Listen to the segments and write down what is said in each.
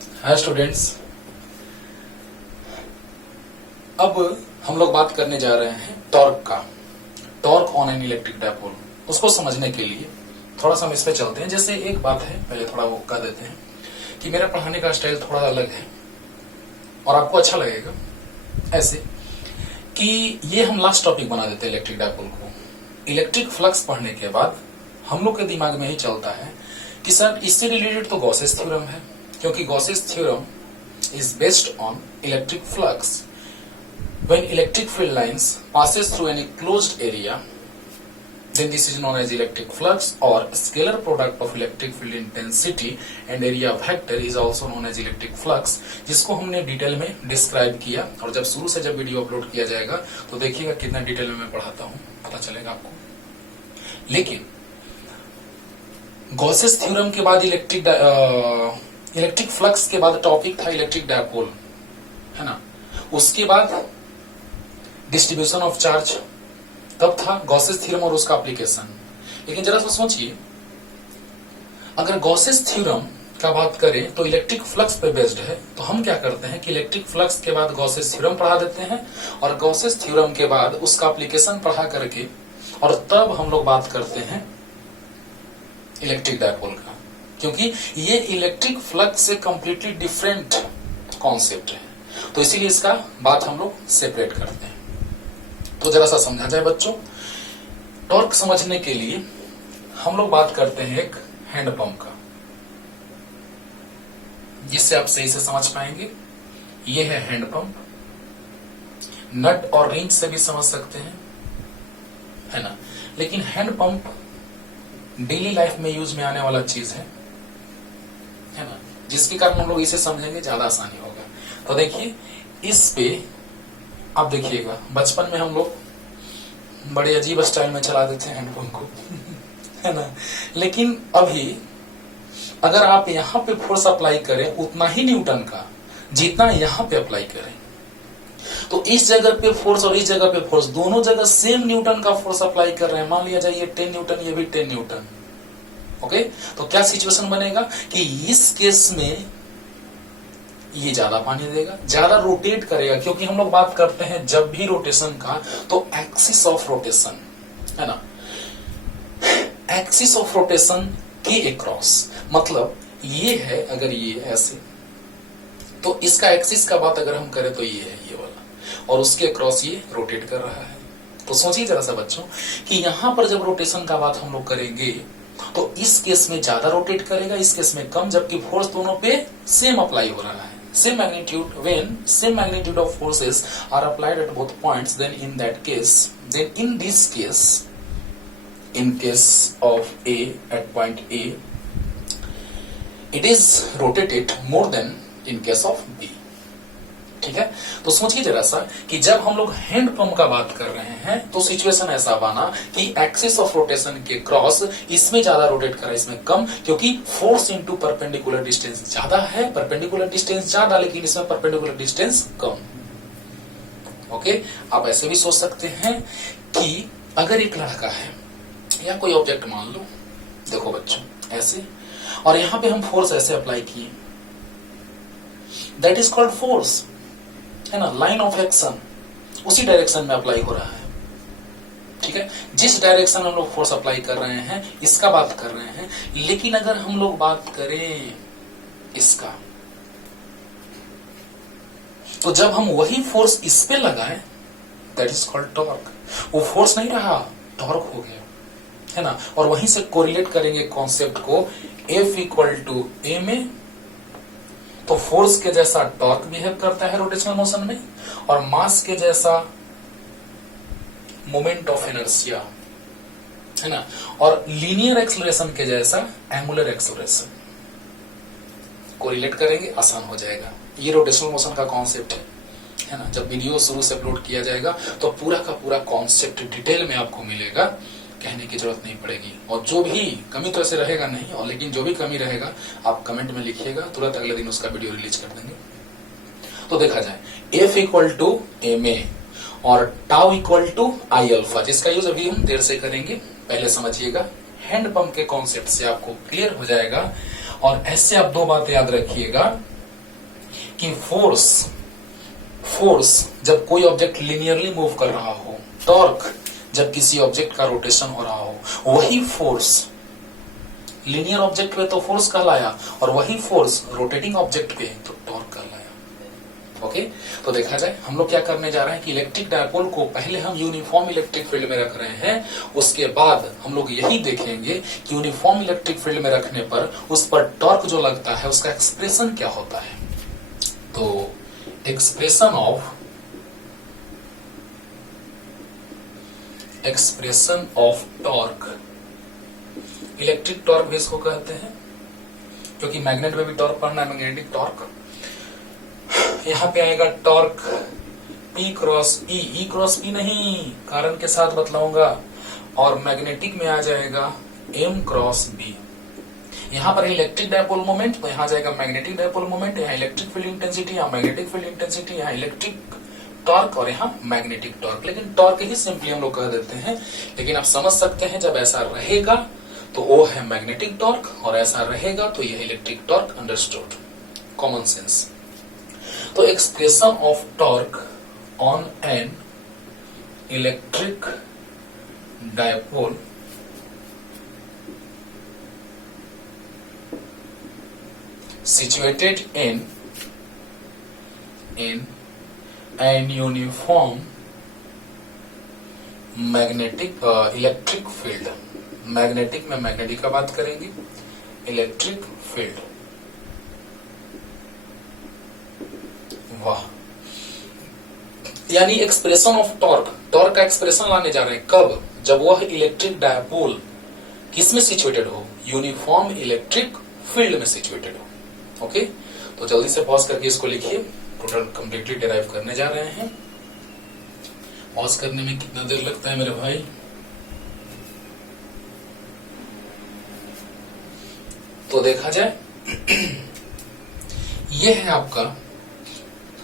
Hi students, अब हम लोग बात करने जा रहे हैं टॉर्क का। Torque on an electric dipole, उसको समझने के लिए थोड़ा सा हम इस पे चलते हैं। जैसे एक बात है, पहले थोड़ा वो कह देते हैं कि मेरा पढ़ाने का स्टाइल थोड़ा अलग है और आपको अच्छा लगेगा ऐसे कि ये हम लास्ट टॉपिक बना देते हैं इलेक्ट्रिक डायपोल को। इलेक्ट्रिक फ्लक्स पढ़ने के बाद हम लोग के दिमाग में ही चलता है कि सर इससे रिलेटेड तो गॉसेस थ्योरम है, क्योंकि Gauss's theorem is based on electric flux. When electric field lines passes through any closed area, then this is known as electric flux, or scalar product of electric field intensity and area vector is also known as electric flux, जिसको हमने detail में describe किया। और जब शुरू से जब video upload किया जाएगा तो देखिएगा कितना डिटेल में मैं पढ़ाता हूँ, पता चलेगा आपको। लेकिन गॉसेस थ्योरम के बाद इलेक्ट्रिक फ्लक्स के बाद टॉपिक था इलेक्ट्रिक डायपोल, है ना। उसके बाद डिस्ट्रीब्यूशन ऑफ चार्ज, तब था गॉसेस थ्योरम और उसका एप्लीकेशन। लेकिन जरा सा सोचिए, अगर गॉसेस थ्योरम का बात करें तो इलेक्ट्रिक फ्लक्स पे बेस्ड है, तो हम क्या करते हैं कि इलेक्ट्रिक फ्लक्स के बाद गॉसेस थ्योरम पढ़ा देते हैं और गॉसेस थ्योरम के बाद उसका एप्लीकेशन पढ़ा करके और तब हम लोग बात करते हैं इलेक्ट्रिक डायपोल का, क्योंकि ये इलेक्ट्रिक फ्लक्स से कंप्लीटली डिफरेंट कॉन्सेप्ट है। तो इसीलिए इसका बात हम लोग सेपरेट करते हैं। तो जरा सा समझा जाए बच्चों, टॉर्क समझने के लिए हम लोग बात करते हैं एक हैंडपंप का, जिससे आप सही से समझ पाएंगे। ये है हैंडपंप, नट और रिंच से भी समझ सकते हैं, है ना। लेकिन हैंडपंप डेली लाइफ में यूज में आने वाला चीज है ना, जिसके कारण हम लोग इसे समझेंगे ज्यादा आसानी होगा। तो देखिए, इस पे आप देखिएगा, बचपन में हम लोग बड़े अजीब स्टाइल में चला देते हैं हैंडपंप को है ना। लेकिन अभी अगर आप यहाँ पे फोर्स अप्लाई करें उतना ही न्यूटन का जितना यहाँ पे अप्लाई करें, तो इस जगह पे फोर्स और इस जगह पे फोर्स, दोनों जगह सेम न्यूटन का फोर्स अप्लाई कर रहे हैं। मान लिया जाए ये 10 न्यूटन, ये भी 10 न्यूटन। ओके, तो क्या सिचुएशन बनेगा कि इस केस में ये ज्यादा पानी देगा, ज्यादा रोटेट करेगा, क्योंकि हम लोग बात करते हैं जब भी रोटेशन का तो एक्सिस ऑफ रोटेशन, है ना। एक्सिस ऑफ रोटेशन के अक्रॉस, मतलब ये है, अगर ये ऐसे, तो इसका एक्सिस का बात अगर हम करें तो ये है ये वाला, और उसके अक्रॉस ये रोटेट कर रहा है। तो सोचिए जरा सा बच्चों कि यहां पर जब रोटेशन का बात हम लोग करेंगे तो इस केस में ज्यादा रोटेट करेगा, इस केस में कम, जबकि फोर्स दोनों पे सेम अप्लाई हो रहा है। Same magnitude, when same magnitude of forces are applied at both points, then in that case, then in this case, in case of A at point A, it is rotated more than in case of B। ठीक है, तो सोचिए जरा सा कि जब हम लोग हैंड पंप का बात कर रहे हैं तो सिचुएशन ऐसा बना कि एक्सिस ऑफ रोटेशन के क्रॉस इसमें ज्यादा रोटेट करा, इसमें कम, क्योंकि फोर्स इनटू परपेंडिकुलर डिस्टेंस ज्यादा है, परपेंडिकुलर डिस्टेंस ज्यादा, लेकिन इसमें परपेंडिकुलर डिस्टेंस कम। ओके, आप ऐसे भी सोच सकते हैं कि अगर एक लड़का है या कोई ऑब्जेक्ट मान लो, देखो बच्चों ऐसे, और यहां पे हम फोर्स ऐसे अप्लाई किए, दैट इज कॉल्ड फोर्स, है ना। लाइन ऑफ एक्शन उसी डायरेक्शन में अप्लाई हो रहा है, ठीक है। जिस डायरेक्शन हम लोग फोर्स अप्लाई कर रहे हैं इसका बात कर रहे हैं। लेकिन अगर हम लोग बात करें इसका, तो जब हम वही फोर्स इस पे लगाएं, दैट इज कॉल्ड टॉर्क। वो फोर्स नहीं रहा, टॉर्क हो गया, है ना। और वहीं से कोरिलेट करेंगे कॉन्सेप्ट को, F इक्वल टू ए में, तो फोर्स के जैसा टॉर्क बिहेव करता है रोटेशनल मोशन में, और मास के जैसा मोमेंट ऑफ इनर्शिया, है ना, और लीनियर एक्सेलरेशन के जैसा एंगुलर एक्सेलरेशन। कोरिलेट करेंगे, आसान हो जाएगा। ये रोटेशनल मोशन का कॉन्सेप्ट है ना। जब वीडियो शुरू से अपलोड किया जाएगा तो पूरा का पूरा कॉन्सेप्ट डिटेल में आपको मिलेगा, कहने की जरूरत नहीं पड़ेगी। और जो भी कमी तो ऐसे रहेगा नहीं, और लेकिन जो भी कमी रहेगा आप कमेंट में लिखिएगा, तुरंत अगले दिन उसका वीडियो रिलीज कर देंगे। तो देखा जाए, F equal to M A और tau equal to I alpha, जिसका यूज अभी हम देर से करेंगे। पहले समझिएगा, हैंड पंप के कॉन्सेप्ट से आपको क्लियर हो जाएगा। और ऐसे आप दो बातें याद रखिएगा कि फोर्स जब कोई ऑब्जेक्ट लिनियरली मूव कर रहा हो, टॉर्क जब किसी ऑब्जेक्ट का रोटेशन हो रहा हो, वही फोर्स लीनियर ऑब्जेक्ट पे तो फोर्स कहलाया और वही फोर्स रोटेटिंग ऑब्जेक्ट पे तो टॉर्क कहलाया। ओके, तो देखा जाए हम लोग क्या करने जा रहे हैं कि इलेक्ट्रिक डायपोल को पहले हम यूनिफॉर्म इलेक्ट्रिक फील्ड में रख रहे हैं, उसके बाद हम लोग यही देखेंगे कि यूनिफॉर्म इलेक्ट्रिक फील्ड में रखने पर उस पर टॉर्क जो लगता है उसका एक्सप्रेशन क्या होता है। तो expression of torque, electric torque भी इसको कहते हैं, क्योंकि मैग्नेट में भी टॉर्क पढ़ना है, मैग्नेटिक टॉर्क। यहां पे आएगा torque P cross E cross P नहीं, कारण के साथ बतलाऊंगा, और मैग्नेटिक में आ जाएगा M क्रॉस B। यहां पर इलेक्ट्रिक डायपोल मोमेंट, तो यहां जाएगा मैग्नेटिक डायपोल मोमेंट, यहां इलेक्ट्रिक फील्ड इंटेंसिटी, यहां मैग्नेटिक फील्ड इंटेंसिटी, यहां इलेक्ट्रिक टॉर्क और यहां मैग्नेटिक टॉर्क। लेकिन टॉर्क ही सिंपली हम लोग कह देते हैं, लेकिन आप समझ सकते हैं जब ऐसा रहेगा तो वो है मैग्नेटिक टॉर्क और ऐसा रहेगा तो यह electric torque. Understood, common sense. तो expression of torque on an electric dipole situated in an uniform magnetic electric field, magnetic में मैग्नेटिक का बात करेंगे, इलेक्ट्रिक फील्ड। वाह, यानी एक्सप्रेशन ऑफ टॉर्क, टॉर्क का एक्सप्रेशन लाने जा रहे हैं कब, जब वह इलेक्ट्रिक डायपोल किसमें सिचुएटेड हो, यूनिफॉर्म इलेक्ट्रिक फील्ड में सिचुएटेड हो। ओके, तो जल्दी से पॉज करके इसको लिखिए, टोटल कंप्लीटली डिराइव करने जा रहे हैं। पॉज करने में कितना देर लगता है मेरे भाई? तो देखा जाए ये है आपका,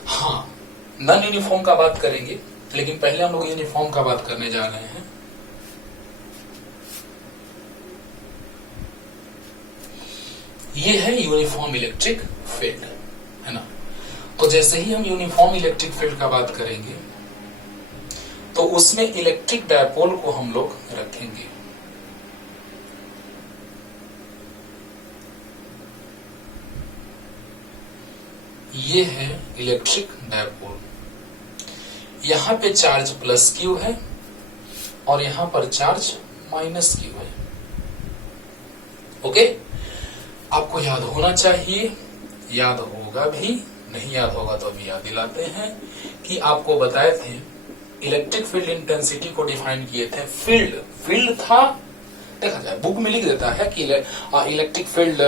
हाँ, नॉन यूनिफॉर्म का बात करेंगे, लेकिन पहले हम लोग यूनिफॉर्म का बात करने जा रहे हैं। ये है यूनिफॉर्म इलेक्ट्रिक फील्ड, है ना। तो जैसे ही हम यूनिफॉर्म इलेक्ट्रिक फील्ड का बात करेंगे तो उसमें इलेक्ट्रिक डायपोल को हम लोग रखेंगे। ये है इलेक्ट्रिक डायपोल, यहां पे चार्ज प्लस क्यू है और यहां पर चार्ज माइनस क्यू है। ओके, आपको याद होना चाहिए, याद होगा भी, नहीं याद होगा तो अभी याद दिलाते हैं कि आपको बताए थे इलेक्ट्रिक फील्ड इंटेंसिटी को डिफाइन किए थे। फील्ड था, देखा जाए बुक में लिख देता है कि इलेक्ट्रिक फील्ड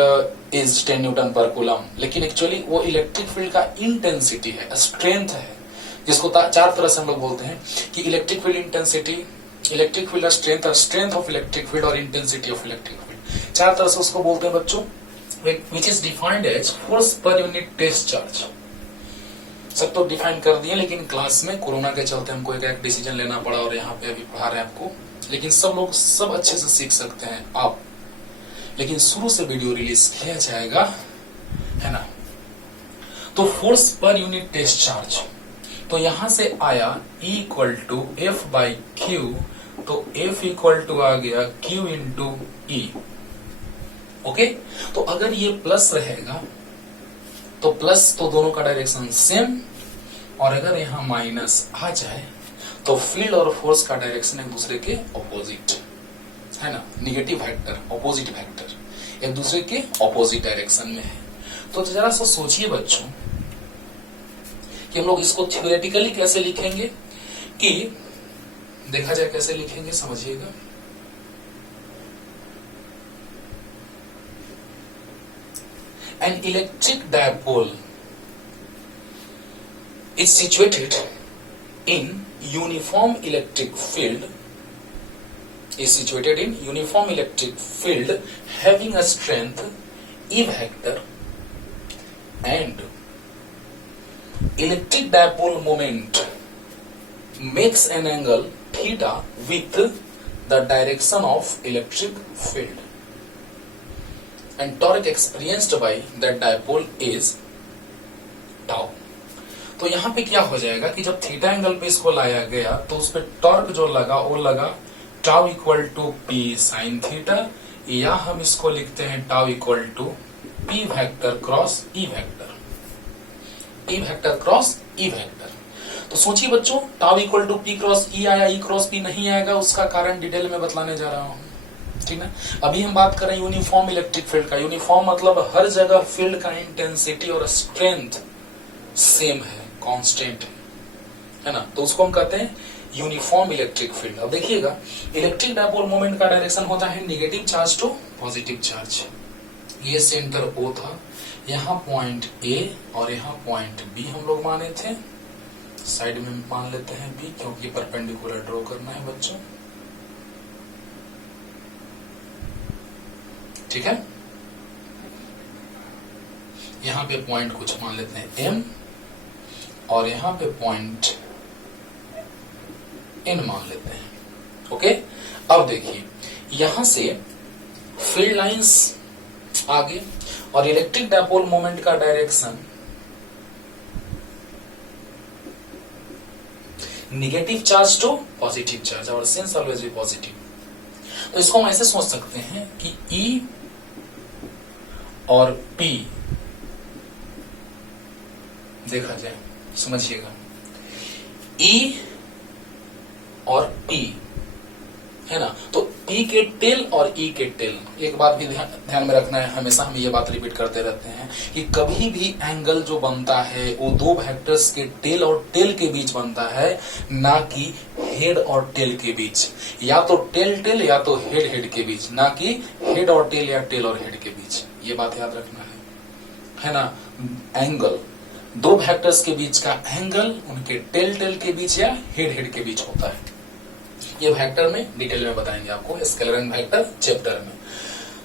इज 10 न्यूटन पर कूलम, लेकिन एक्चुअली वो इलेक्ट्रिक फील्ड का इंटेंसिटी है, स्ट्रेंथ है, जिसको चार तरह से हम लोग बोलते हैं कि electric field intensity, electric field strength of electric field और इंटेंसिटी ऑफ इलेक्ट्रिक फील्ड, चार तरह से उसको बोलते हैं बच्चों, which is defined as force per unit test charge। सब तो डिफाइन कर दिए, लेकिन क्लास में कोरोना के चलते हमको एक डिसीजन लेना पड़ा और यहाँ पे अभी पढ़ा रहे हैं आपको, लेकिन सब लोग सब अच्छे से सीख सकते हैं आप, लेकिन शुरू से वीडियो रिलीज किया जाएगा, है ना। तो force per unit test charge, तो यहां से आया E equal to F by Q, तो F इक्वल टू आ गया Q इंटू E। ओके, तो अगर ये प्लस रहेगा तो प्लस तो दोनों का डायरेक्शन सेम, और अगर यहां माइनस आ जाए तो फील्ड और फोर्स का डायरेक्शन एक दूसरे के ऑपोजिट, है ना, निगेटिव वेक्टर, ऑपोजिट वेक्टर एक दूसरे के ऑपोजिट डायरेक्शन में है। तो जरा सा सोचिए बच्चों कि हम लोग इसको थ्योरेटिकली कैसे लिखेंगे, कि देखा जाए कैसे लिखेंगे, समझिएगा। An electric dipole is situated in uniform electric field, having a strength E vector and electric dipole moment makes an angle theta with the direction of electric field, and torque experienced by that dipole is tau. तो यहाँ पे क्या हो जाएगा कि जब theta angle पे इसको लाया गया तो उस पे टॉर्क जो लगा वो लगा tau equal to P sine theta, या हम इसको लिखते हैं tau equal to P vector cross E vector, P vector cross E vector. तो सोचिए बच्चों, tau equal to P cross E आया, ई क्रॉस पी नहीं आएगा, उसका कारण डिटेल में बतलाने जा रहा हूं, ठीक ना। अभी हम बात करें यूनिफॉर्म इलेक्ट्रिक फील्ड का। यूनिफॉर्म मतलब हर जगह फील्ड का इंटेंसिटी और स्ट्रेंथ सेम है, कांस्टेंट है ना, तो उसको हम कहते हैं यूनिफॉर्म इलेक्ट्रिक फील्ड। अब देखिएगा, इलेक्ट्रिक डायपोल मोमेंट का डायरेक्शन होता है negative charge to positive charge. ये सेंटर O था, यहाँ पॉइंट A और यहाँ पॉइंट B हम लोग माने थे, साइड में मान लेते हैं B क्योंकि परपेंडिकुलर ड्रॉ करना है बच्चों, ठीक है। यहाँ पे पॉइंट कुछ मान लेते हैं M और यहाँ पे पॉइंट N मान लेते हैं, ओके। अब देखिए, यहां से फील्ड लाइंस आगे और इलेक्ट्रिक डायपोल मोमेंट का direction negative charge to positive charge, और सेंस ऑलवेज बी पॉजिटिव। तो इसको हम ऐसे सोच सकते हैं कि E और P देखा जाए, समझिएगा, E और P है ना, तो P के टेल और E के टेल, एक बात भी ध्यान में रखना है, हमेशा हम ये बात रिपीट करते रहते हैं कि कभी भी एंगल जो बनता है वो दो वेक्टर्स के टेल और टेल के बीच बनता है, ना कि हेड और टेल के बीच, या तो टेल टेल या तो हेड हेड के बीच, ना कि हेड और टेल या टेल और हेड के बीच। ये बात याद रखना है ना। एंगल, दो वेक्टर्स के बीच का एंगल उनके टेल टेल के बीच या हेड हेड के बीच होता है। ये वेक्टर में डिटेल में बताएंगे आपको स्केलर एंड वेक्टर चैप्टर में।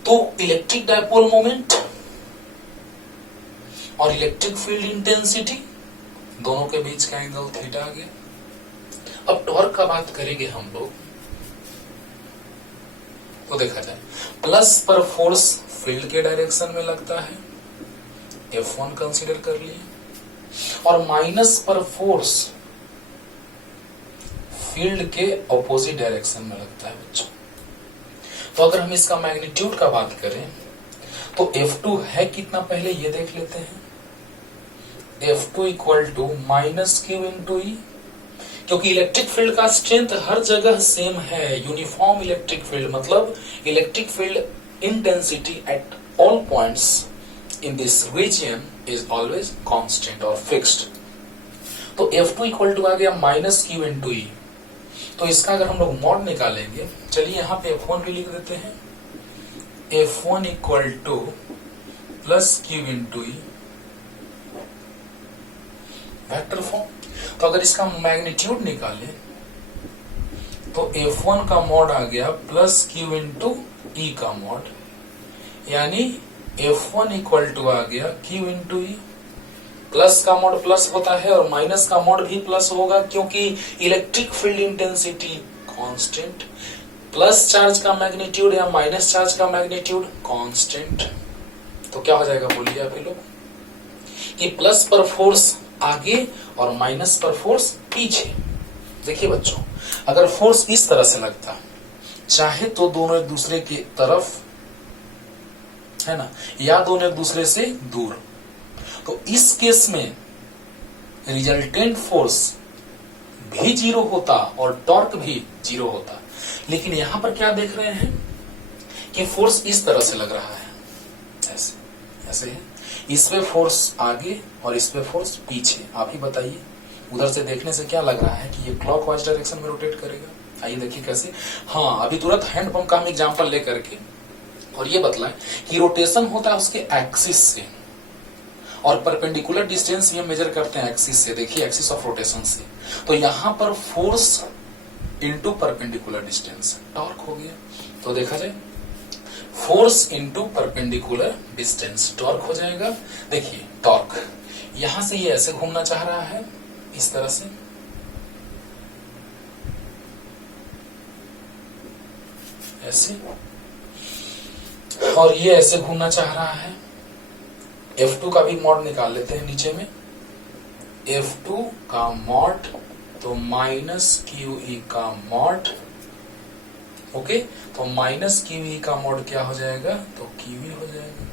तो इलेक्ट्रिक डायपोल मोमेंट और इलेक्ट्रिक फील्ड इंटेंसिटी दोनों के बीच का एंगल थीटा आ गया। अब टॉर्क का बात करेंगे हम लोग, तो देखा जाए, प्लस पर फोर्स फील्ड के डायरेक्शन में लगता है, F1 कंसीडर कर लिए, और माइनस पर फोर्स फील्ड के ऑपोजिट डायरेक्शन में लगता है बच्चों। तो अगर हम इसका मैग्नीट्यूड का बात करें तो F2 है कितना, पहले ये देख लेते हैं। F2 equal to minus Q into E, क्योंकि इलेक्ट्रिक फील्ड का स्ट्रेंथ हर जगह सेम है। यूनिफॉर्म इलेक्ट्रिक फील्ड मतलब electric field intensity at all points in this region is always constant और फिक्स्ड। तो F2 इक्वल टू आ गया माइनस Q इंटू ई। तो इसका अगर हम लोग मॉड निकालेंगे, चलिए यहाँ पे F1 भी लिख देते हैं, F1 equal to plus Q into E, vector form. तो अगर इसका मैग्नीट्यूड निकाले तो F1 का मॉड आ गया प्लस Q इंटू ई का मॉड, यानी F1 इक्वल टू आ गया Q इंटू ई। प्लस का मॉड प्लस होता है और माइनस का मॉड भी प्लस होगा, क्योंकि electric field intensity constant, plus charge का मैग्नीट्यूड या माइनस चार्ज का मैग्नीट्यूड कांस्टेंट। तो क्या हो जाएगा बोलिए आप लोग, कि प्लस पर फोर्स आगे और माइनस पर फोर्स पीछे। देखिए बच्चों, अगर फोर्स इस तरह से लगता, चाहे तो दोनों एक दूसरे की तरफ है ना, या दोनों एक दूसरे से दूर, तो इस केस में रिजल्टेंट फोर्स भी जीरो होता और टॉर्क भी जीरो होता। लेकिन यहां पर क्या देख रहे हैं कि फोर्स इस तरह से लग रहा है, ऐसे ऐसे है, इस पे फोर्स आगे और इस पे फोर्स पीछे। आप ही बताइए, उधर से देखने से क्या लग रहा है कि ये क्लॉकवाइज डायरेक्शन में रोटेट करेगा। आइए देखिए कैसे। हाँ, अभी तुरंत हैंड पंप का हम एग्जांपल लेकर के और ये बतलाएं कि रोटेशन होता है उसके एक्सिस से, और परपेंडिकुलर डिस्टेंस भी हम मेजर करते हैं एक्सिस से। देखिए एक्सिस ऑफ रोटेशन से, तो यहां पर force into perpendicular distance torque हो गया। तो देखा जाए, force into perpendicular distance torque हो जाएगा। देखिए टॉर्क, यहां से ये ऐसे घूमना चाह रहा है इस तरह से, ऐसे, और ये ऐसे घूमना चाह रहा है। F2 का भी मॉड निकाल लेते हैं नीचे में, F2 का मॉड तो माइनस QE का मॉड। ओके, तो माइनस QE का मॉड क्या हो जाएगा, तो QE हो जाएगा।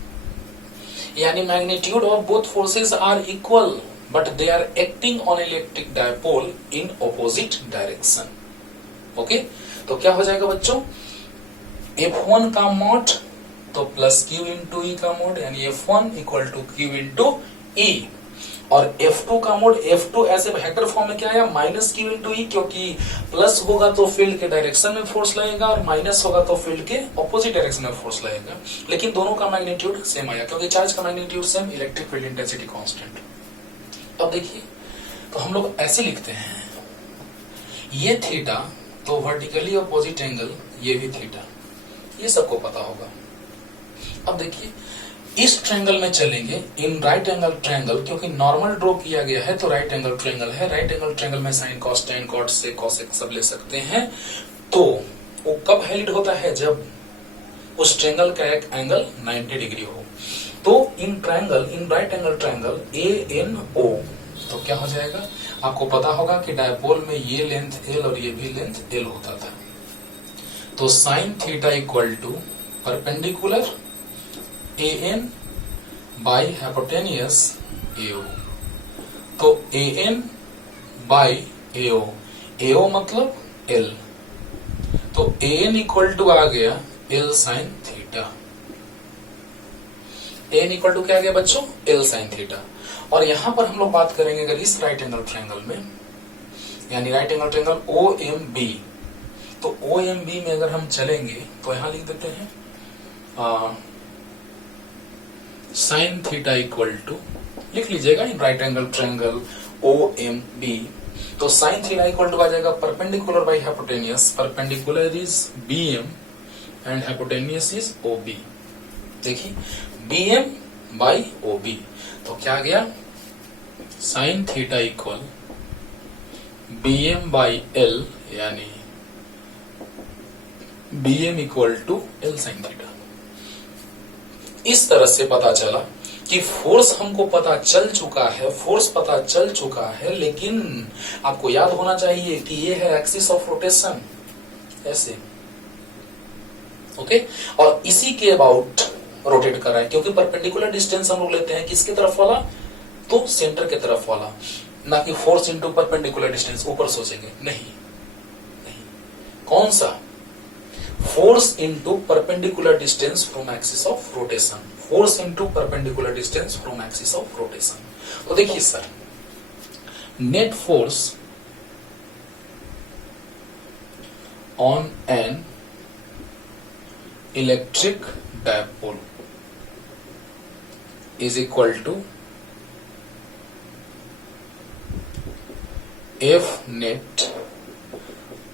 यानी magnitude of both forces are equal but they are acting on electric dipole in opposite direction. Okay, तो क्या हो जाएगा बच्चों, F1 का मॉड तो प्लस Q इंटू ई का मोड, यानी F1 equal to Q into E. और F2 का मोड, F2 ऐसे वेक्टर फॉर्म में क्या आया, माइनस Q इंटू ई, क्योंकि प्लस होगा तो फील्ड के डायरेक्शन में फोर्स लगेगा और माइनस होगा तो फील्ड के ऑपोजिट डायरेक्शन में फोर्स लगेगा। लेकिन दोनों का मैग्नीट्यूड सेम आया, क्योंकि चार्ज का magnitude same, electric field intensity constant. अब देखिए, तो हम लोग ऐसे लिखते हैं, ये थीटा तो वर्टिकली अपोजिट एंगल, ये भी थीटा, ये सबको पता होगा। अब देखिए, इस ट्रायंगल में चलेंगे इन राइट एंगल ट्रायंगल, क्योंकि नॉर्मल ड्रॉ किया गया है तो राइट एंगल ट्रायंगल है। राइट एंगल ट्रायंगल में साइन कॉस टेन कॉट से कॉसेक सब ले सकते हैं। तो वो कब वैलिड होता है, जब उस ट्रायंगल का एक एंगल 90 डिग्री हो। तो in triangle, in right angle triangle ANO, तो क्या हो जाएगा, आपको पता होगा कि डायपोल में ये लेंथ L और ये भी लेंथ L होता था। तो sine theta equal to perpendicular AN by hypotenuse AO। तो AN बाई AO, AO मतलब L, तो AN इक्वल टू आ गया L sine theta. AN equal to क्या आ गया बच्चों, L साइन थीटा। और यहां पर हम लोग बात करेंगे अगर इस राइट एंगल ट्रायंगल में, यानी राइट एंगल ट्रायंगल OMB, तो OMB में अगर हम चलेंगे तो यहां लिख देते हैं साइन थीटा इक्वल टू, लिख लीजिएगा in right angle triangle OMB, तो साइन थीटा इक्वल टू आ जाएगा perpendicular by hypotenuse, perpendicular is BM and hypotenuse is OB। देखिए, BM बाई OB, तो क्या आ गया, sine theta equal BM by L, यानी BM equal to L sine theta. इस तरह से पता चला कि फोर्स हमको पता चल चुका है, फोर्स पता चल चुका है, लेकिन आपको याद होना चाहिए कि ये है एक्सिस ऑफ रोटेशन, ऐसे। ओके, और इसी के अबाउट रोटेट कर रहा है, क्योंकि परपेंडिकुलर डिस्टेंस हम लोग लेते हैं किसके तरफ वाला, तो सेंटर के तरफ वाला, ना कि फोर्स इंटू परपेंडिकुलर डिस्टेंस। ऊपर सोचेंगे नहीं, कौन सा, force into perpendicular distance from axis of rotation, force into perpendicular distance from axis of rotation. तो देखिए sir, net force on an electric dipole is equal to F net,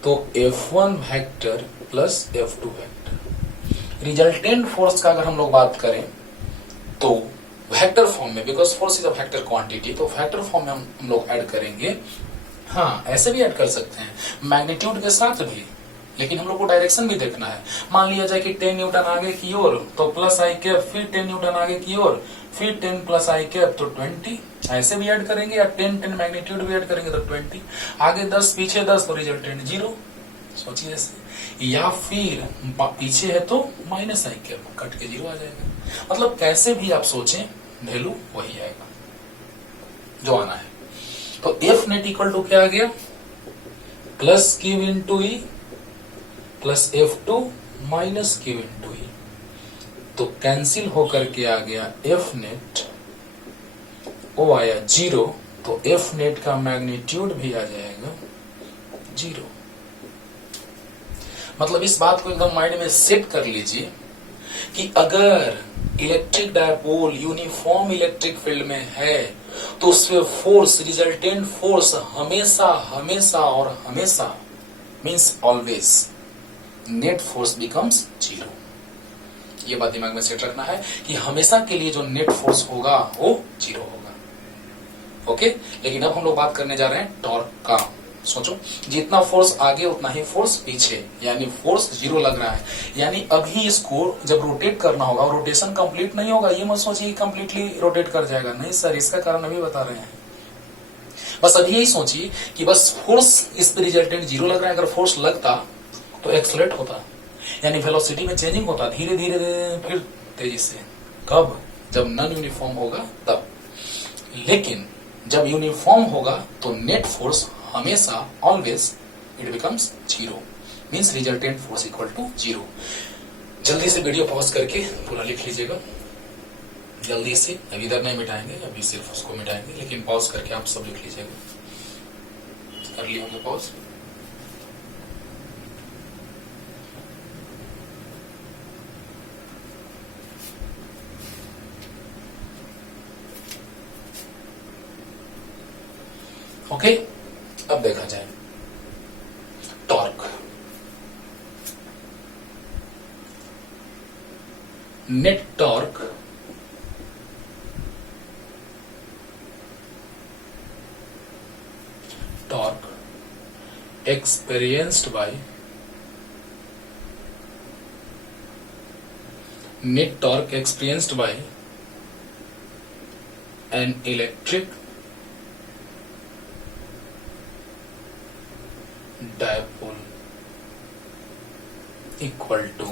तो F1 vector plus F2 vector. Resultant force का अगर हम लोग बात करें तो वेक्टर फॉर्म में, because force is a vector quantity, तो वेक्टर फॉर्म में हम लोग ऐड करेंगे। हाँ, ऐसे भी ऐड कर सकते हैं मैग्नीट्यूड के साथ भी, लेकिन हम लोग को डायरेक्शन भी देखना है। मान लिया जाए कि 10 न्यूटन आगे की ओर तो प्लस आई कैप, फिर 10 न्यूटन आगे की ओर, फिर 10 प्लस आई कैप तो 20, ऐसे भी ऐड करेंगे, या 10 मैग्नीट्यूड भी ऐड करेंगे तो 20, आगे 10 पीछे 10 तो रिजल्टेंट 0। सोचिए ऐसे, या फिर पीछे है तो माइनस आई कैप, कट के 0 आ जाएगा। मतलब कैसे भी आप सोचें, वैल्यू वही आएगा जो आना है। तो F नेट इक्वल टू क्या आ गया, plus Q into E plus F2 minus Q into E, तो कैंसिल होकर के आ गया F नेट, ओ आया 0, तो F नेट का मैग्नीट्यूड भी आ जाएगा 0। मतलब इस बात को एकदम माइंड में सेट कर लीजिए कि अगर electric dipole uniform electric field में है तो उसमें फोर्स, रिजल्टेंट फोर्स हमेशा हमेशा और हमेशा means always net force becomes 0। ये बात दिमाग में सेट रखना है कि हमेशा के लिए जो नेट फोर्स होगा वो 0 होगा। ओके, लेकिन अब हम लोग बात करने जा रहे हैं टॉर्क का। सोचो, जितना फोर्स आगे उतना ही फोर्स पीछे, यानी फोर्स 0 लग रहा है, यानी अभी इसको जब रोटेट करना होगा, रोटेशन कंप्लीट नहीं होगा, ये मत सोचिए कंप्लीटली रोटेट कर जाएगा, नहीं सर, इसका कारण अभी बता रहे हैं। बस अभी यही सोचिए कि बस फोर्स इस पे रिजल्टेंट जीरो लग रहा है, अगर फोर्स लगता तो एक्सलेट होता, यानी वेलोसिटी में चेंजिंग होता धीरे धीरे फिर तेजी से। कब? जब नॉन यूनिफॉर्म होगा तब। लेकिन जब यूनिफॉर्म होगा तो नेट फोर्स हमेशा always it becomes zero, means resultant force equal to zero. जल्दी से वीडियो पॉज करके पूरा लिख लीजिएगा, जल्दी से। अभी इधर नहीं मिटाएंगे, अभी सिर्फ उसको मिटाएंगे, लेकिन पॉज करके आप सब लिख लीजिएगा। कर लिया होंगे पॉज? ओके, अब देखा जाए torque. Net torque experienced by net torque experienced by an electric dipole equal to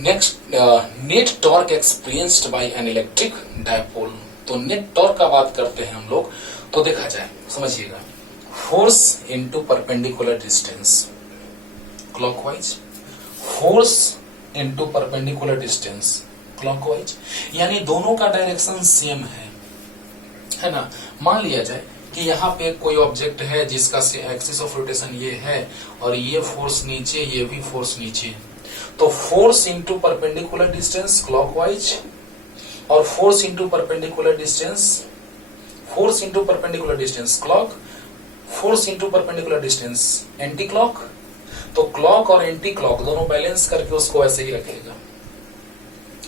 net torque experienced by an electric dipole। तो नेट टॉर्क का बात करते हैं हम लोग, तो देखा जाए, समझिएगा, force into perpendicular distance clockwise, force into perpendicular distance clockwise, यानी दोनों का डायरेक्शन सेम है ना। मान लिया जाए कि यहाँ पे कोई ऑब्जेक्ट है जिसका एक्सिस ऑफ रोटेशन ये है और ये फोर्स नीचे, ये भी फोर्स नीचे, तो force into perpendicular distance clockwise और force into perpendicular distance, force into perpendicular distance clock, force into perpendicular distance anti clock. तो क्लॉक और एंटी क्लॉक दोनों बैलेंस करके उसको ऐसे ही रखेगा,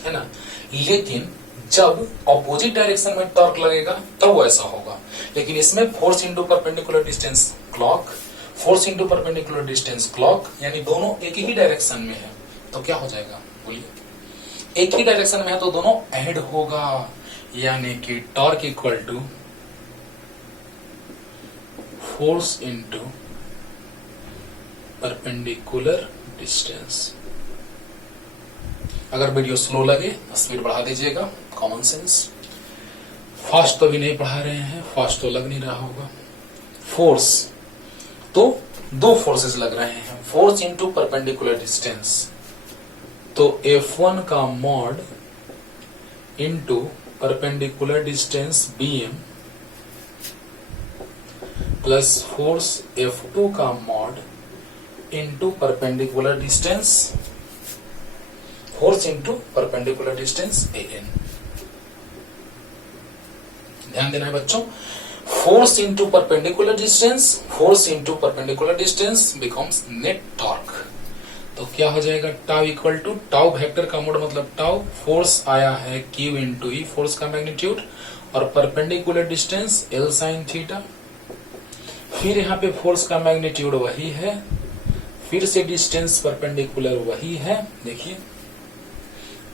है ना। लेकिन जब ऑपोजिट डायरेक्शन में टॉर्क लगेगा तब वो ऐसा होगा। लेकिन इसमें force into perpendicular distance clock, force into perpendicular distance clock, यानी दोनों एक ही डायरेक्शन में है, तो क्या हो जाएगा बोलिए? एक ही डायरेक्शन में है तो दोनों ऐड होगा, यानी कि torque equal to force into perpendicular distance. अगर वीडियो स्लो लगे स्पीड बढ़ा दीजिएगा, कॉमन सेंस। फास्ट तो भी नहीं पढ़ा रहे हैं, फास्ट तो लग नहीं रहा होगा। फोर्स तो दो फोर्सेस लग रहे हैं, फोर्स इनटू परपेंडिकुलर डिस्टेंस, तो F1 का mod into perpendicular distance BM plus force F2 का mod into perpendicular distance, force into perpendicular distance AN। ध्यान देना है बच्चों, force into perpendicular distance, force into perpendicular distance becomes net torque. तो क्या हो जाएगा? Tau equal to, tau vector का मोड मतलब टाउ, फोर्स आया है Q इंटू ई, फोर्स का मैग्नीट्यूड, और perpendicular distance L sine theta. फिर यहाँ पे फोर्स का मैग्नीट्यूड वही है, फिर से डिस्टेंस परपेंडिकुलर वही है, देखिए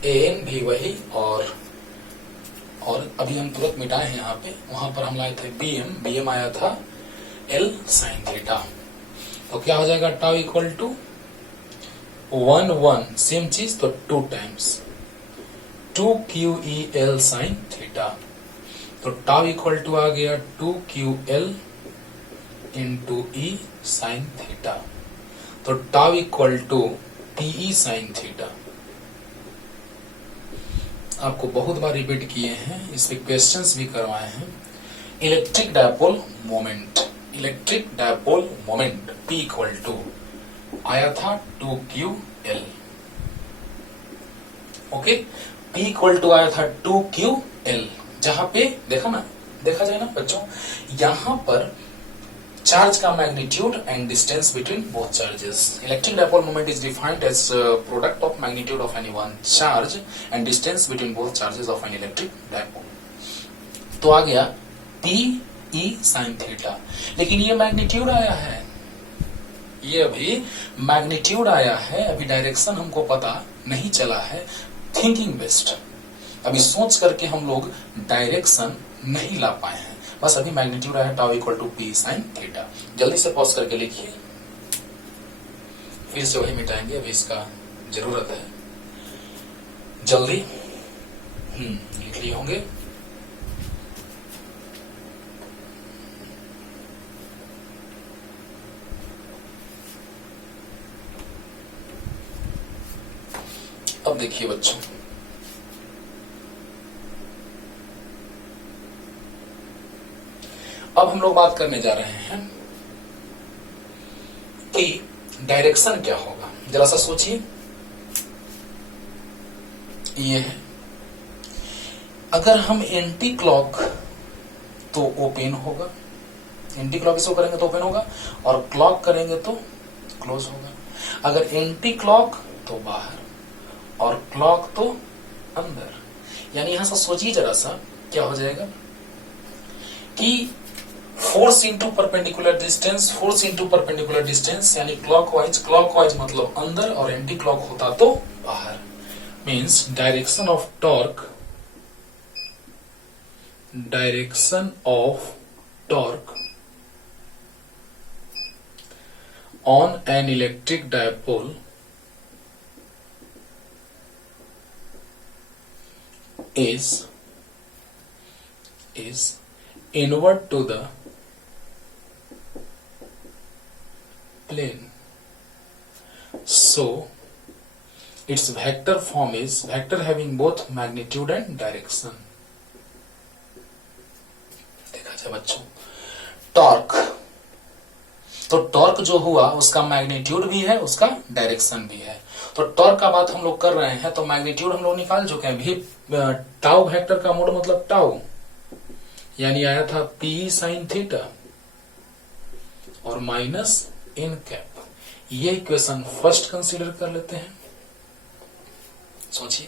AN भी वही, और अभी हम तुरंत मिटाए हैं यहाँ पे, वहां पर हम लाए थे BM आया था L साइन थीटा। तो क्या हो जाएगा? टाउ इक्वल टू 1 सेम चीज, तो 2 टाइम्स 2QEL साइन थीटा। तो टाउ इक्वल टू आ गया 2QL into E sine theta. तो tau equal to TE sine theta. आपको बहुत बार रिपीट किए हैं, इस पे क्वेश्चंस भी करवाए हैं। Electric dipole moment, electric dipole moment P equal to आया था 2QL। Okay, P equal to आया था 2QL, जहां पे देखा जाए ना बच्चों, यहां पर चार्ज का magnitude and distance between both charges. Electric dipole moment is defined as product of magnitude of any one charge and distance between both charges of an electric dipole. तो आ गया PE साइन थीटा। लेकिन ये magnitude आया है, ये अभी magnitude आया है, अभी डायरेक्शन हमको पता नहीं चला है। थिंकिंग बेस्ट, अभी सोच करके हम लोग डायरेक्शन नहीं ला पाए हैं। बस अभी मैग्नीट्यूड आया tau equal to P sine theta. जल्दी से पॉज करके लिखिए, फिर से वही मिटाएंगे, अभी इसका जरूरत है। जल्दी लिख लिए होंगे। अब देखिए बच्चों, अब हम लोग बात करने जा रहे हैं कि डायरेक्शन क्या होगा। जरा सा सोचिए, ये है, अगर हम एंटी क्लॉक तो ओपन होगा, एंटी क्लॉक इसको करेंगे तो ओपन होगा, और क्लॉक करेंगे तो क्लोज होगा। अगर एंटी क्लॉक तो बाहर और क्लॉक तो अंदर। यानी यहां से सोचिए जरा सा, क्या हो जाएगा कि force into perpendicular distance, force into perpendicular distance, यानी क्लॉकवाइज, क्लॉकवाइज मतलब अंदर और एंटी क्लॉक होता तो बाहर। Means direction of torque, direction of torque on an electric dipole is inward to the plane. So its vector form is vector having both magnitude and direction. देखा जाए बच्चों, torque, तो टॉर्क जो हुआ उसका मैग्नीट्यूड भी है, उसका डायरेक्शन भी है। तो टॉर्क का बात हम लोग कर रहे हैं, तो मैग्नीट्यूड हम लोग निकाल चुके हैं। भी टाउ वेक्टर का मोड मतलब टाउ, यानी आया था पी साइन थीटा और माइनस इन कैप। ये इक्वेशन फर्स्ट कंसीडर कर लेते हैं। सोचिए,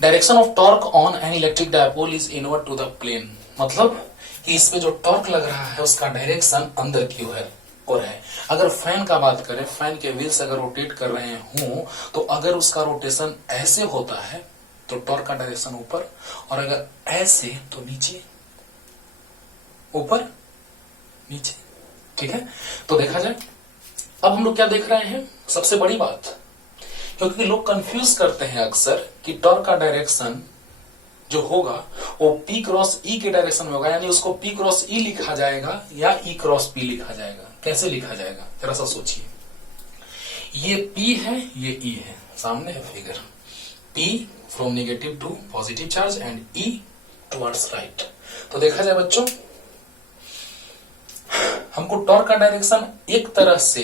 direction of torque on an electric dipole is inward to the plane, मतलब कि इसमें जो टॉर्क लग रहा है उसका डायरेक्शन अंदर की ओर है और है। अगर फैन का बात करें, फैन के व्हील्स अगर रोटेट कर रहे हों तो अगर उसका रोटेशन ऐसे होता है तो टॉर्क का डायरेक्शन ऊपर, और अगर ऐसे तो नीचे, ऊपर नीचे। ठीक है, तो देखा जाए अब हम लोग क्या देख रहे हैं, सबसे बड़ी बात, क्योंकि लोग कंफ्यूज करते हैं अक्सर कि टॉर्क का डायरेक्शन जो होगा वो P क्रॉस E के डायरेक्शन में होगा, यानी उसको P क्रॉस E लिखा जाएगा या E क्रॉस P लिखा जाएगा। कैसे लिखा जाएगा जरा सा सोचिए, ये P है, ये E है, सामने है figure. P from negative to positive charge and E towards right. तो देखा जाए बच्चों, हमको टॉर्क का डायरेक्शन एक तरह से,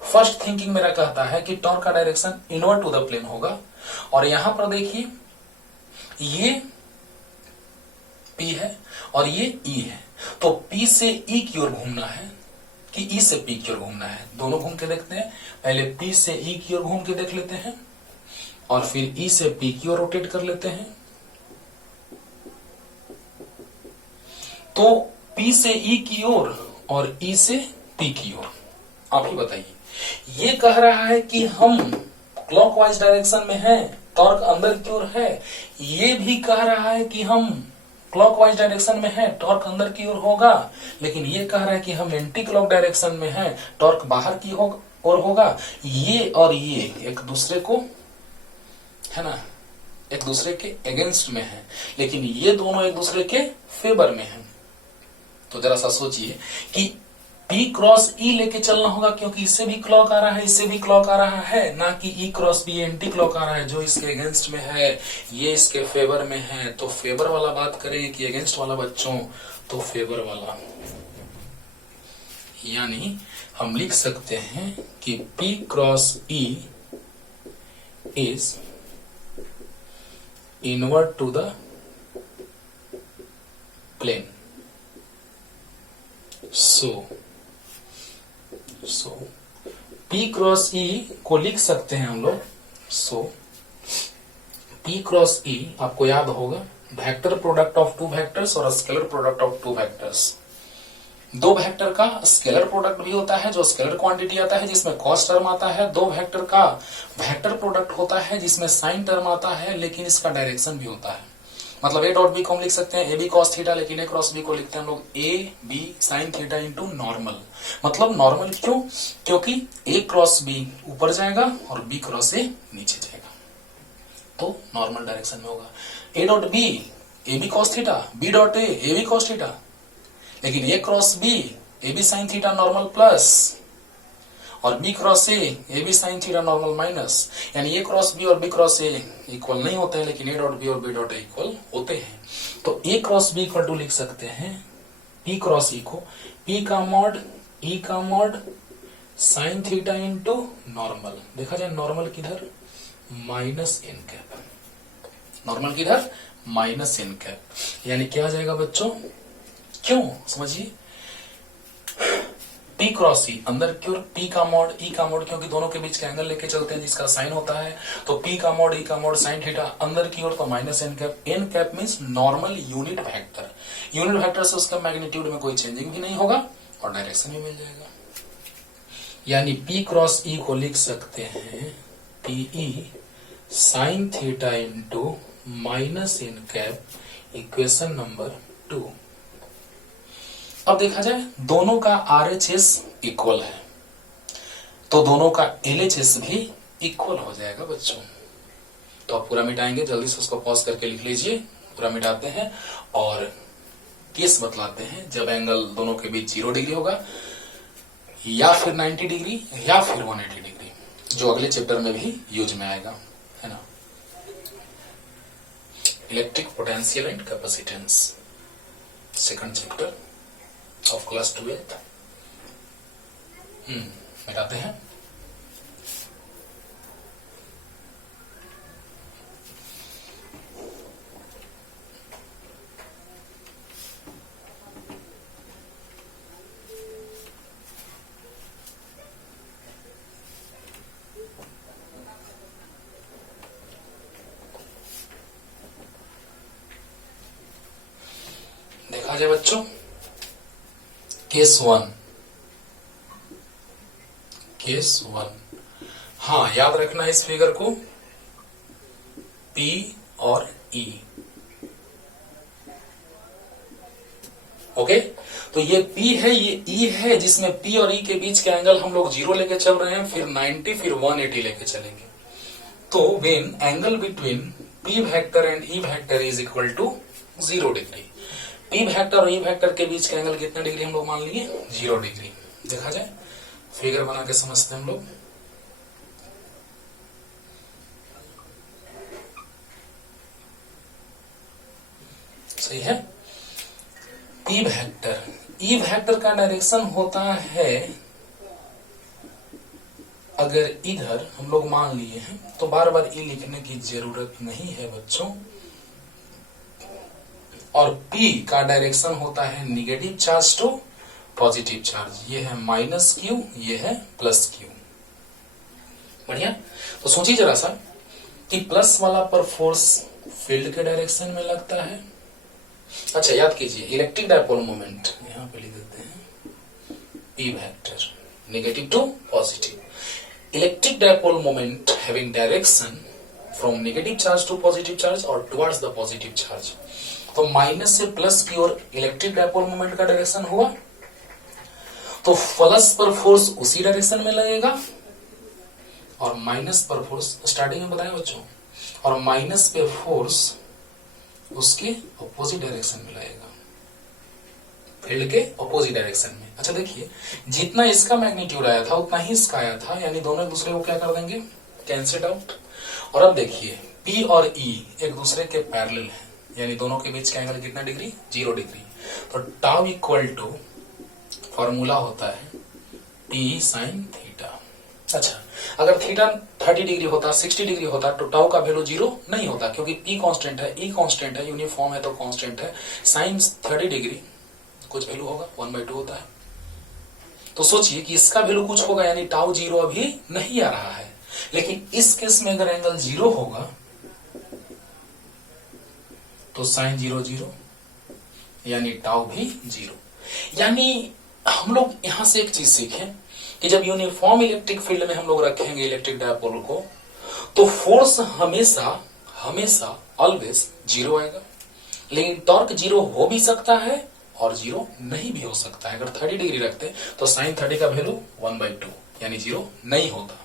फर्स्ट थिंकिंग मेरा कहता है कि टॉर्क का direction inward to the plane होगा। और यहां पर देखिए, ये P है और ये E है, तो P से E की ओर घूमना है कि E से P की ओर घूमना है, दोनों घूम के देखते हैं। पहले P से E की ओर घूम के देख लेते हैं और फिर E से P की ओर रोटेट कर लेते हैं। तो P से E की ओर और E से P की ओर, आप ही बताइए। ये कह रहा है कि हम क्लॉकवाइज डायरेक्शन में हैं, टॉर्क अंदर की ओर है। ये भी कह रहा है कि हम क्लॉकवाइज डायरेक्शन में हैं, टॉर्क अंदर की ओर होगा। लेकिन ये कह रहा है कि हम एंटी क्लॉक डायरेक्शन में हैं, टॉर्क बाहर की ओर होगा। ये और ये एक दूसरे को, है ना, एक दूसरे के अगेंस्ट में है, लेकिन ये दोनों एक दूसरे के फेवर में हैं। तो जरा सा सोचिए कि P क्रॉस E लेके चलना होगा, क्योंकि इससे भी क्लॉक आ रहा है, इससे भी क्लॉक आ रहा है, ना कि E cross B anti clock आ रहा है, जो इसके अगेंस्ट में है, ये इसके फेवर में है। तो फेवर वाला बात करें कि अगेंस्ट वाला बच्चों, तो फेवर वाला, यानी हम लिख सकते हैं कि P cross E is inward to the plane. So P cross E को लिख सकते हैं हम लोग। सो P क्रॉस E आपको याद होगा, vector product of two vectors और scalar product of two vectors. दो वेक्टर का स्केलर प्रोडक्ट भी होता है, जो स्केलर क्वांटिटी आता है जिसमें कॉस टर्म आता है। दो वेक्टर का वेक्टर प्रोडक्ट होता है जिसमें साइन टर्म आता है, लेकिन इसका डायरेक्शन भी होता है। मतलब ए डॉट बी को हम लिख सकते हैं ए बी कॉस थीटा, लेकिन ए क्रॉस बी को लिखते हैं हम लोग A B sine theta into normal. मतलब नॉर्मल क्यों? क्योंकि ए क्रॉस बी ऊपर जाएगा और बी क्रॉस ए नीचे जाएगा, तो नॉर्मल डायरेक्शन में होगा। A dot B A B cos theta, B dot A B cos theta, लेकिन A cross B A B sine theta normal plus और B cross A B sine theta normal minus, यानी A cross B और B cross A equal नहीं होते हैं, लेकिन A dot B और B dot A equal होते हैं। तो A cross B equal to लिख सकते हैं पी क्रॉस ई को पी का मॉड ई का mod sine theta into normal. देखा जाए नॉर्मल किधर, माइनस एन कैप, नॉर्मल किधर माइनस एन कैप, यानी क्या आ जाएगा बच्चों, क्यों समझिए, पी क्रॉस ई अंदर क्यों पी का मॉड ई का मॉड, क्योंकि दोनों के बीच का एंगल लेके चलते हैं जिसका साइन होता है, तो पी का मॉड ई का मॉड साइन थीटा अंदर की ओर, तो minus n cap. N cap means normal unit vector, unit vector से उसका मैग्नीट्यूड में कोई चेंजिंग भी नहीं होगा और डायरेक्शन भी मिल जाएगा। यानी पी क्रॉस ई को लिख सकते हैं P E sine theta into minus n cap, equation number 2। अब देखा जाए दोनों का RHS इक्वल है, तो दोनों का LHS भी इक्वल हो जाएगा बच्चों। तो आप पूरा मिटाएंगे, जल्दी से उसको पॉज करके लिख लीजिए, पूरा मिटाते हैं और केस बतलाते हैं जब एंगल दोनों के बीच 0 डिग्री होगा या फिर 90 डिग्री या फिर 180 डिग्री, जो अगले चैप्टर में भी यूज में आएगा, है ना। Electric potential and capacitance, second chapter of class 12। मिटाते हैं। देखा जाए बच्चों, केस 1, हाँ याद रखना है इस फिगर को, P और E। ओके, तो ये P है ये E है, जिसमें P और E के बीच के एंगल हम लोग 0 लेके चल रहे हैं, फिर 90 फिर 180 लेके चलेंगे। तो when angle between P vector and E vector is equal to 0 degree, P vector और E वेक्टर के बीच का एंगल कितना डिग्री हम लोग मान लिए, 0 डिग्री। देखा जाए फिगर बना के समझते हैं हम लोग। सही है। P वेक्टर E वेक्टर का डायरेक्शन होता है, अगर इधर हम लोग मान लिए हैं तो बार बार E लिखने की जरूरत नहीं है बच्चों। और P का डायरेक्शन होता है negative charge to positive charge, ये है माइनस Q, ये है प्लस Q। बढ़िया। तो सोचिए जरा सा कि प्लस वाला पर फोर्स फील्ड के डायरेक्शन में लगता है। अच्छा याद कीजिए, इलेक्ट्रिक डायपोल मोमेंट यहां पे लिख देते हैं P vector negative to positive, electric dipole moment having direction from negative charge to positive charge और टुवर्ड्स द पॉजिटिव चार्ज। तो माइनस से प्लस की ओर इलेक्ट्रिक डायपोल मोमेंट का डायरेक्शन हुआ, तो प्लस पर फोर्स उसी डायरेक्शन में लगेगा और माइनस पर फोर्स, स्टार्टिंग में बताया बच्चों, और माइनस पे फोर्स उसके अपोजिट डायरेक्शन में लगेगा, फील्ड के अपोजिट डायरेक्शन में। अच्छा देखिए, जितना इसका मैग्नीट्यूड आया था उतना ही इसका आया था, यानी दोनों एक दूसरे को क्या कर देंगे, कैंसिल आउट। और अब देखिए P और E एक दूसरे के पैरेलल हैं, यानी दोनों के बीच का एंगल कितना डिग्री, 0 डिग्री। तो टाउ इक्वल टू फॉर्मूला होता है P साइन थीटा। अच्छा, अगर थीटा 30 डिग्री होता, 60 डिग्री होता, तो टाउ का वैल्यू 0 नहीं होता, क्योंकि P कांस्टेंट है, E कांस्टेंट है, यूनिफॉर्म है तो कांस्टेंट है। साइन 30 डिग्री कुछ वैल्यू होगा, 1/2 होता है। तो सोचिए कि इसका वैल्यू कुछ होगा, यानी टाउ 0 अभी नहीं आ रहा है, लेकिन इस केस में अगर एंगल 0 होगा तो साइन 0 0, यानी टाउ भी 0। यानी हम लोग यहां से एक चीज सीखें कि जब यूनिफॉर्म इलेक्ट्रिक फील्ड में हम लोग रखेंगे इलेक्ट्रिक डायपोल को, तो फोर्स हमेशा ऑलवेज 0 आएगा, लेकिन टॉर्क 0 हो भी सकता है और 0 नहीं भी हो सकता है। अगर 30 डिग्री रखते तो sin 30 का वैल्यू 1/2 यानी 0 नहीं होता।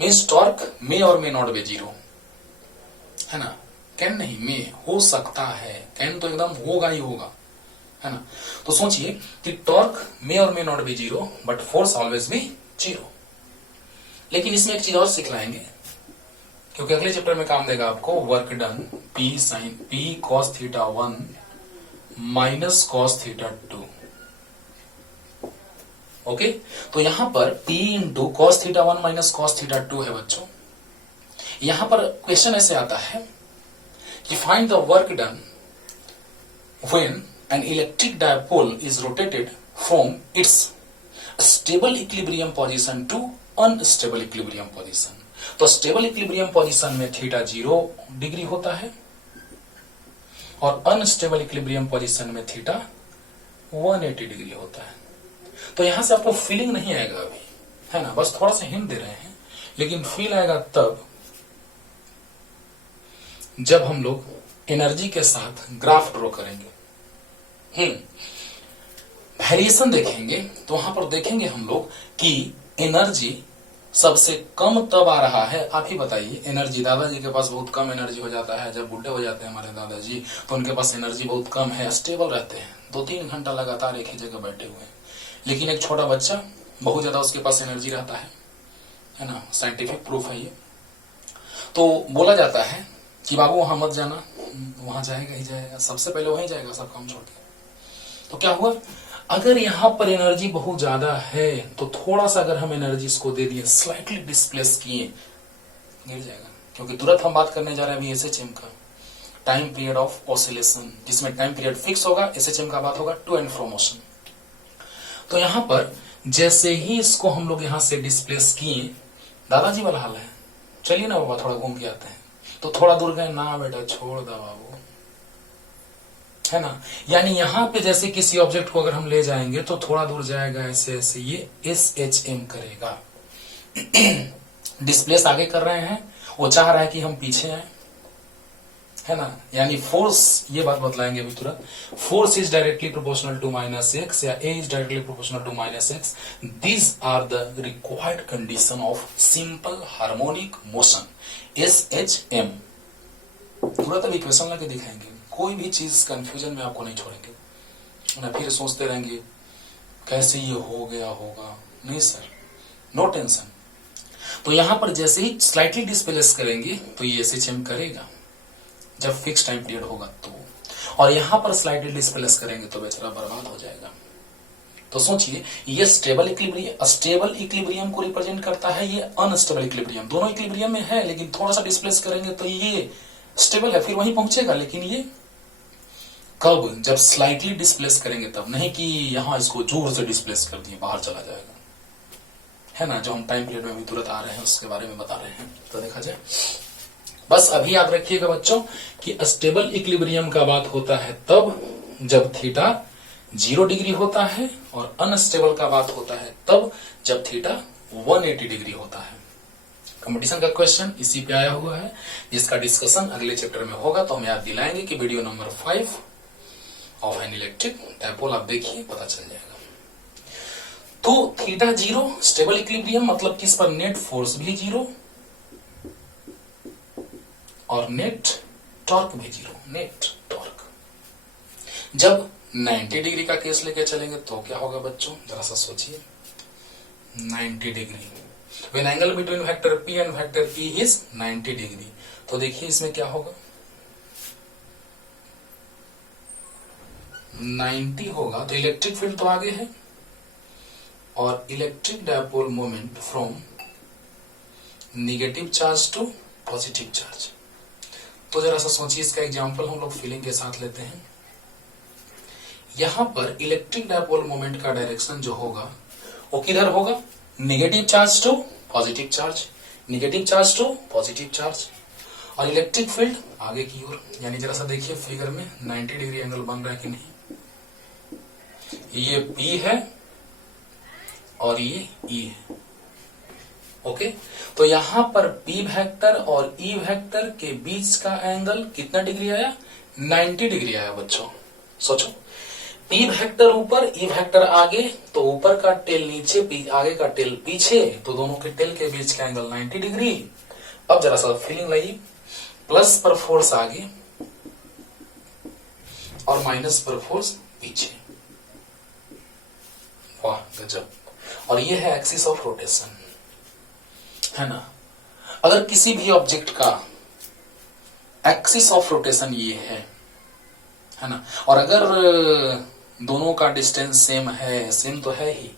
मीन्स टॉर्क मे और मे नॉट बी 0 है ना, कैन नहीं, मे हो सकता है, कैन तो एकदम होगा ही होगा, है ना। तो सोचिए कि टॉर्क मे और may not be 0 but force always be 0। लेकिन इसमें एक चीज और सिखलाएंगे क्योंकि अगले चैप्टर में काम देगा आपको, work done P cos theta 1 minus cos theta 2। Okay, तो यहां पर P into cos theta 1 minus cos theta 2 है बच्चों। यहां पर क्वेश्चन ऐसे आता है कि find the work done when an electric dipole is rotated from its stable equilibrium position to unstable equilibrium position. तो स्टेबल इक्विलिब्रियम पोजीशन में थीटा 0 डिग्री होता है और अनस्टेबल इक्विलिब्रियम पोजीशन में थीटा 180 डिग्री होता है। तो यहां से आपको फीलिंग नहीं आएगा अभी, है ना, बस थोड़ा सा हिंट दे रहे हैं, लेकिन फील आएगा तब जब हम लोग एनर्जी के साथ ग्राफ ड्रॉ करेंगे, वेरिएशन देखेंगे। तो वहां पर देखेंगे हम लोग कि एनर्जी सबसे कम तब आ रहा है। आप ही बताइए, एनर्जी दादाजी के पास बहुत कम एनर्जी हो जाता है, जब बुढ़े हो जाते हैं हमारे दादाजी तो उनके पास एनर्जी बहुत कम है, स्टेबल रहते हैं, 2-3 घंटा लगातार एक ही जगह बैठे हुए हैं। लेकिन एक छोटा बच्चा बहुत ज्यादा उसके पास एनर्जी रहता है ना, साइंटिफिक प्रूफ है ये। तो बोला जाता है कि बाबू वहां मत जाना, वहां जाएगा ही जाएगा, सबसे पहले वहीं जाएगा सब काम छोड़ के। तो क्या हुआ, अगर यहां पर एनर्जी बहुत ज्यादा है तो थोड़ा सा अगर हम एनर्जी इसको दे दिए, स्लाइटली डिस्प्लेस किए, गिर जाएगा। क्योंकि तुरंत हम बात करने जा रहे हैं अभी SHM का, टाइम पीरियड ऑफ ऑसिलेशन, जिसमें टाइम पीरियड फिक्स होगा, SHM का बात होगा टू एंड फ्रो मोशन। तो यहां पर जैसे ही इसको हम लोग यहां से डिस्प्लेस किए, दादाजी वाला हाल है, चलिए ना बाबा थोड़ा घूम के आते हैं। तो थोड़ा दूर गए, ना बेटा छोड़ दो बाबू, है ना। यानी यहां पे जैसे किसी ऑब्जेक्ट को अगर हम ले जाएंगे तो थोड़ा दूर जाएगा, ऐसे ऐसे ये SHM करेगा। डिस्प्लेस आगे कर रहे हैं, वो चाह रहा है कि हम पीछे आए, है ना। यानी फोर्स, ये बात बतलाएंगे अभी तुरंत, force is directly proportional to -x या A is directly proportional to -x। These are the required condition of simple harmonic motion SHM। तुरंत अभी इक्वेशन लाके दिखाएंगे, कोई भी चीज कंफ्यूजन में आपको नहीं छोड़ेंगे ना, फिर सोचते रहेंगे कैसे ये हो गया होगा। नहीं सर, नो टेंशन। तो यहां पर जैसे ही स्लाइटली डिस्प्लेस करेंगे तो ये SHM करेगा जब फिक्स टाइम पीरियड होगा तो, और यहां पर स्लाइटली डिस्प्लेस करेंगे तो बेचारा बर्बाद हो जाएगा। तो सोचिए, ये स्टेबल इक्विलिब्रियम को रिप्रेजेंट करता है, ये अनस्टेबल इक्विलिब्रियम, दोनों इक्विलिब्रियम में है, लेकिन थोड़ा सा डिस्प्लेस करेंगे तो ये स्टेबल है, फिर वहीं पहुंचेगा। लेकिन ये कब, जब स्लाइटली डिस्प्लेस करेंगे तब, नहीं कि यहां इसको जोर से डिस्प्लेस कर दिए बाहर चला जाएगा, है ना। जो हम टाइम पीरियड में भी तुरंत आ रहे हैं उसके बारे में बता रहे हैं, तो देखा जाए। बस अभी याद रखिएगा बच्चों कि स्टेबल इक्विलिब्रियम का बात होता है तब जब थीटा 0 डिग्री होता है, और अनस्टेबल का बात होता है तब जब थीटा 180 डिग्री होता है। कंपटीशन का क्वेश्चन इसी पे आया हुआ है, जिसका डिस्कशन अगले चैप्टर में होगा। तो हम याद दिलाएंगे कि video number 5 of an electric dipole आप देखिए, पता चल जाएगा। तो थीटा 0 स्टेबल इक्विलिब्रियम, मतलब कि इस पर नेट फोर्स भी 0 और नेट टॉर्क भी 0, नेट टॉर्क। जब 90 डिग्री का केस लेके चलेंगे तो क्या होगा बच्चों, जरा सा सोचिए। 90 degree, when angle between vector P and vector P is 90 degree, तो देखिए इसमें क्या होगा, 90 होगा तो इलेक्ट्रिक फील्ड तो आगे है, और electric dipole moment from negative charge to positive charge. तो जरा सा सोचिए, इसका एग्जांपल हम लोग फीलिंग के साथ लेते हैं। यहां पर इलेक्ट्रिक डायपोल मोमेंट का डायरेक्शन जो होगा वो किधर होगा, negative charge to positive charge, negative charge to positive charge, और इलेक्ट्रिक फील्ड आगे की ओर। यानी जरा सा देखिए फिगर में 90 डिग्री एंगल बन रहा है कि नहीं, ये P है और ये E है। ओके, तो यहां पर P वेक्टर और E वेक्टर के बीच का एंगल कितना डिग्री आया, 90 डिग्री आया बच्चों। सोचो, पी वेक्टर ऊपर, ई वेक्टर आगे, तो ऊपर का टेल नीचे, आगे का टेल पीछे, तो दोनों के टेल के बीच का एंगल 90 डिग्री। अब जरा सा फीलिंग लाइए, प्लस पर फोर्स आगे और माइनस पर फोर्स पीछे। वाह गजब। और ये है एक्सिस ऑफ रोटेशन, है ना। अगर किसी भी ऑब्जेक्ट का एक्सिस ऑफ रोटेशन ये है ना, और अगर दोनों का डिस्टेंस सेम है, सेम तो है ही,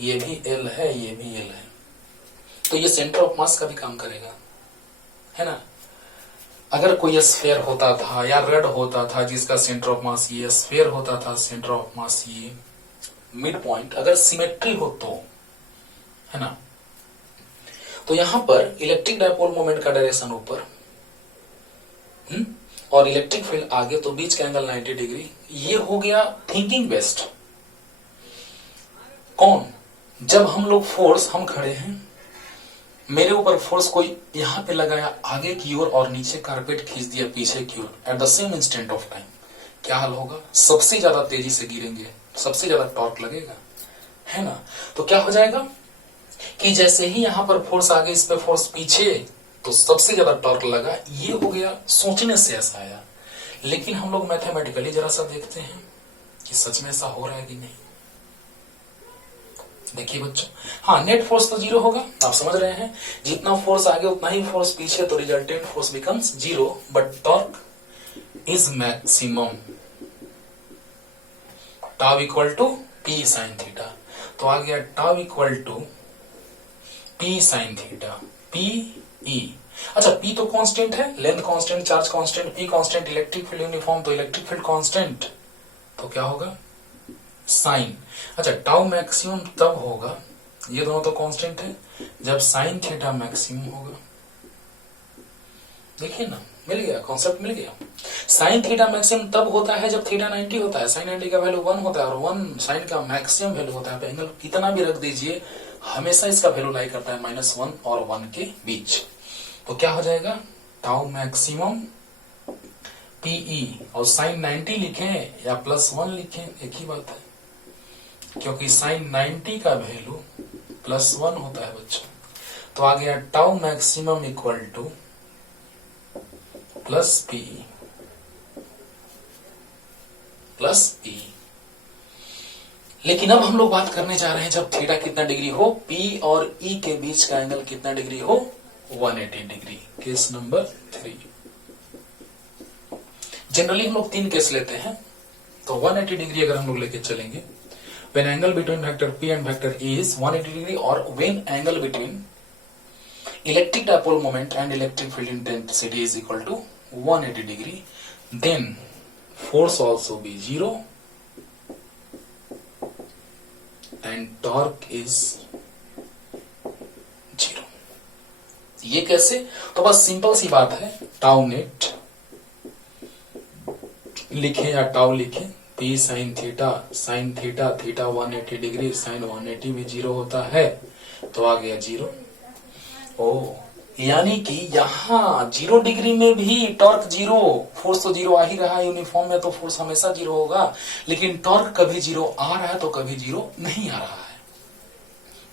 ये भी एल है, ये भी एल है, तो ये सेंटर ऑफ मास का भी काम करेगा, है ना। अगर कोई स्फीयर होता था या रड होता था जिसका सेंटर ऑफ मास ये, स्फीयर होता था सेंटर ऑफ मास ये, मिड पॉइंट अगर सिमेट्री हो तो, है ना, तो यहां पर इलेक्ट्रिक डायपोल मोमेंट का डायरेक्शन ऊपर और इलेक्ट्रिक फील्ड आगे, तो बीच का एंगल 90 डिग्री। ये हो गया थिंकिंग बेस्ट। कौन? जब हम लोग फोर्स, हम खड़े हैं, मेरे ऊपर फोर्स कोई यहां पे लगाया आगे की ओर और नीचे कारपेट खींच दिया पीछे की ओर, at the same instant of time, क्या हाल होगा? सबसे ज्यादा तेजी से गिरेंगे, सबसे ज्यादा टॉर्क लगेगा, है ना। तो क्या हो जाएगा कि जैसे ही यहां पर फोर्स आगे, इस पे फोर्स पीछे, तो सबसे ज्यादा टॉर्क लगा। ये हो गया, सोचने से ऐसा आया। लेकिन हम लोग मैथमेटिकली जरा सा देखते हैं कि सच में ऐसा हो रहा है कि नहीं। देखिए बच्चों, हाँ, नेट फोर्स तो जीरो होगा, आप समझ रहे हैं, जितना फोर्स आगे उतना ही फोर्स पीछे, तो resultant force becomes zero, but torque is maximum, tau equal to P sine theta. तो आ गया tau equal to P sine theta, P E. अच्छा, पी तो कांस्टेंट है, length constant, charge constant, P constant, electric field uniform, तो electric field constant, तो क्या होगा? साइन। अच्छा, टाउ मैक्सिमम तब होगा, ये दोनों तो कांस्टेंट है, जब साइन थीटा मैक्सिमम होगा। देखिए ना, मिल गया, कॉन्सेप्ट मिल गया। साइन थीटा मैक्सिमम तब होता है जब थीटा 90 होता है, साइन 90 का वैल्यू 1 होता है, और 1 साइन का मैक्सिमम वैल्यू होता है। एंगल कितना भी रख दीजिए, हमेशा इसका वैल्यू लाई करता है -1 और 1 के बीच। तो क्या हो जाएगा? टाउ मैक्सिमम पीई, और साइन 90 लिखें या +1 लिखें, एक ही बात है, क्योंकि साइन 90 का वैल्यू +1 होता है बच्चों। तो आ गया tau maximum equal to plus P, plus P. लेकिन अब हम लोग बात करने जा रहे हैं जब थीटा कितना डिग्री हो, पी और ई के बीच का एंगल कितना डिग्री हो? 180 डिग्री। Case number 3। जनरली हम लोग 3 केस लेते हैं, तो 180 डिग्री अगर हम लोग लेके चलेंगे, when angle between vector P and vector E is 180 degree, or when angle between electric dipole moment and electric field intensity is equal to 180 degree, then force also be 0 and torque is 0। ये कैसे? तो बस simple सी बात है, tau net लिखे या tau लिखे, P sine theta, sine theta, theta 180 degree, sine 180 भी 0 होता है, तो आ गया 0। ओ, यानी कि यहां 0 डिग्री में भी टॉर्क 0, फोर्स तो 0 आ ही रहा है, यूनिफॉर्म में तो फोर्स हमेशा 0 होगा, लेकिन टॉर्क कभी 0 आ रहा है तो कभी 0 नहीं आ रहा है।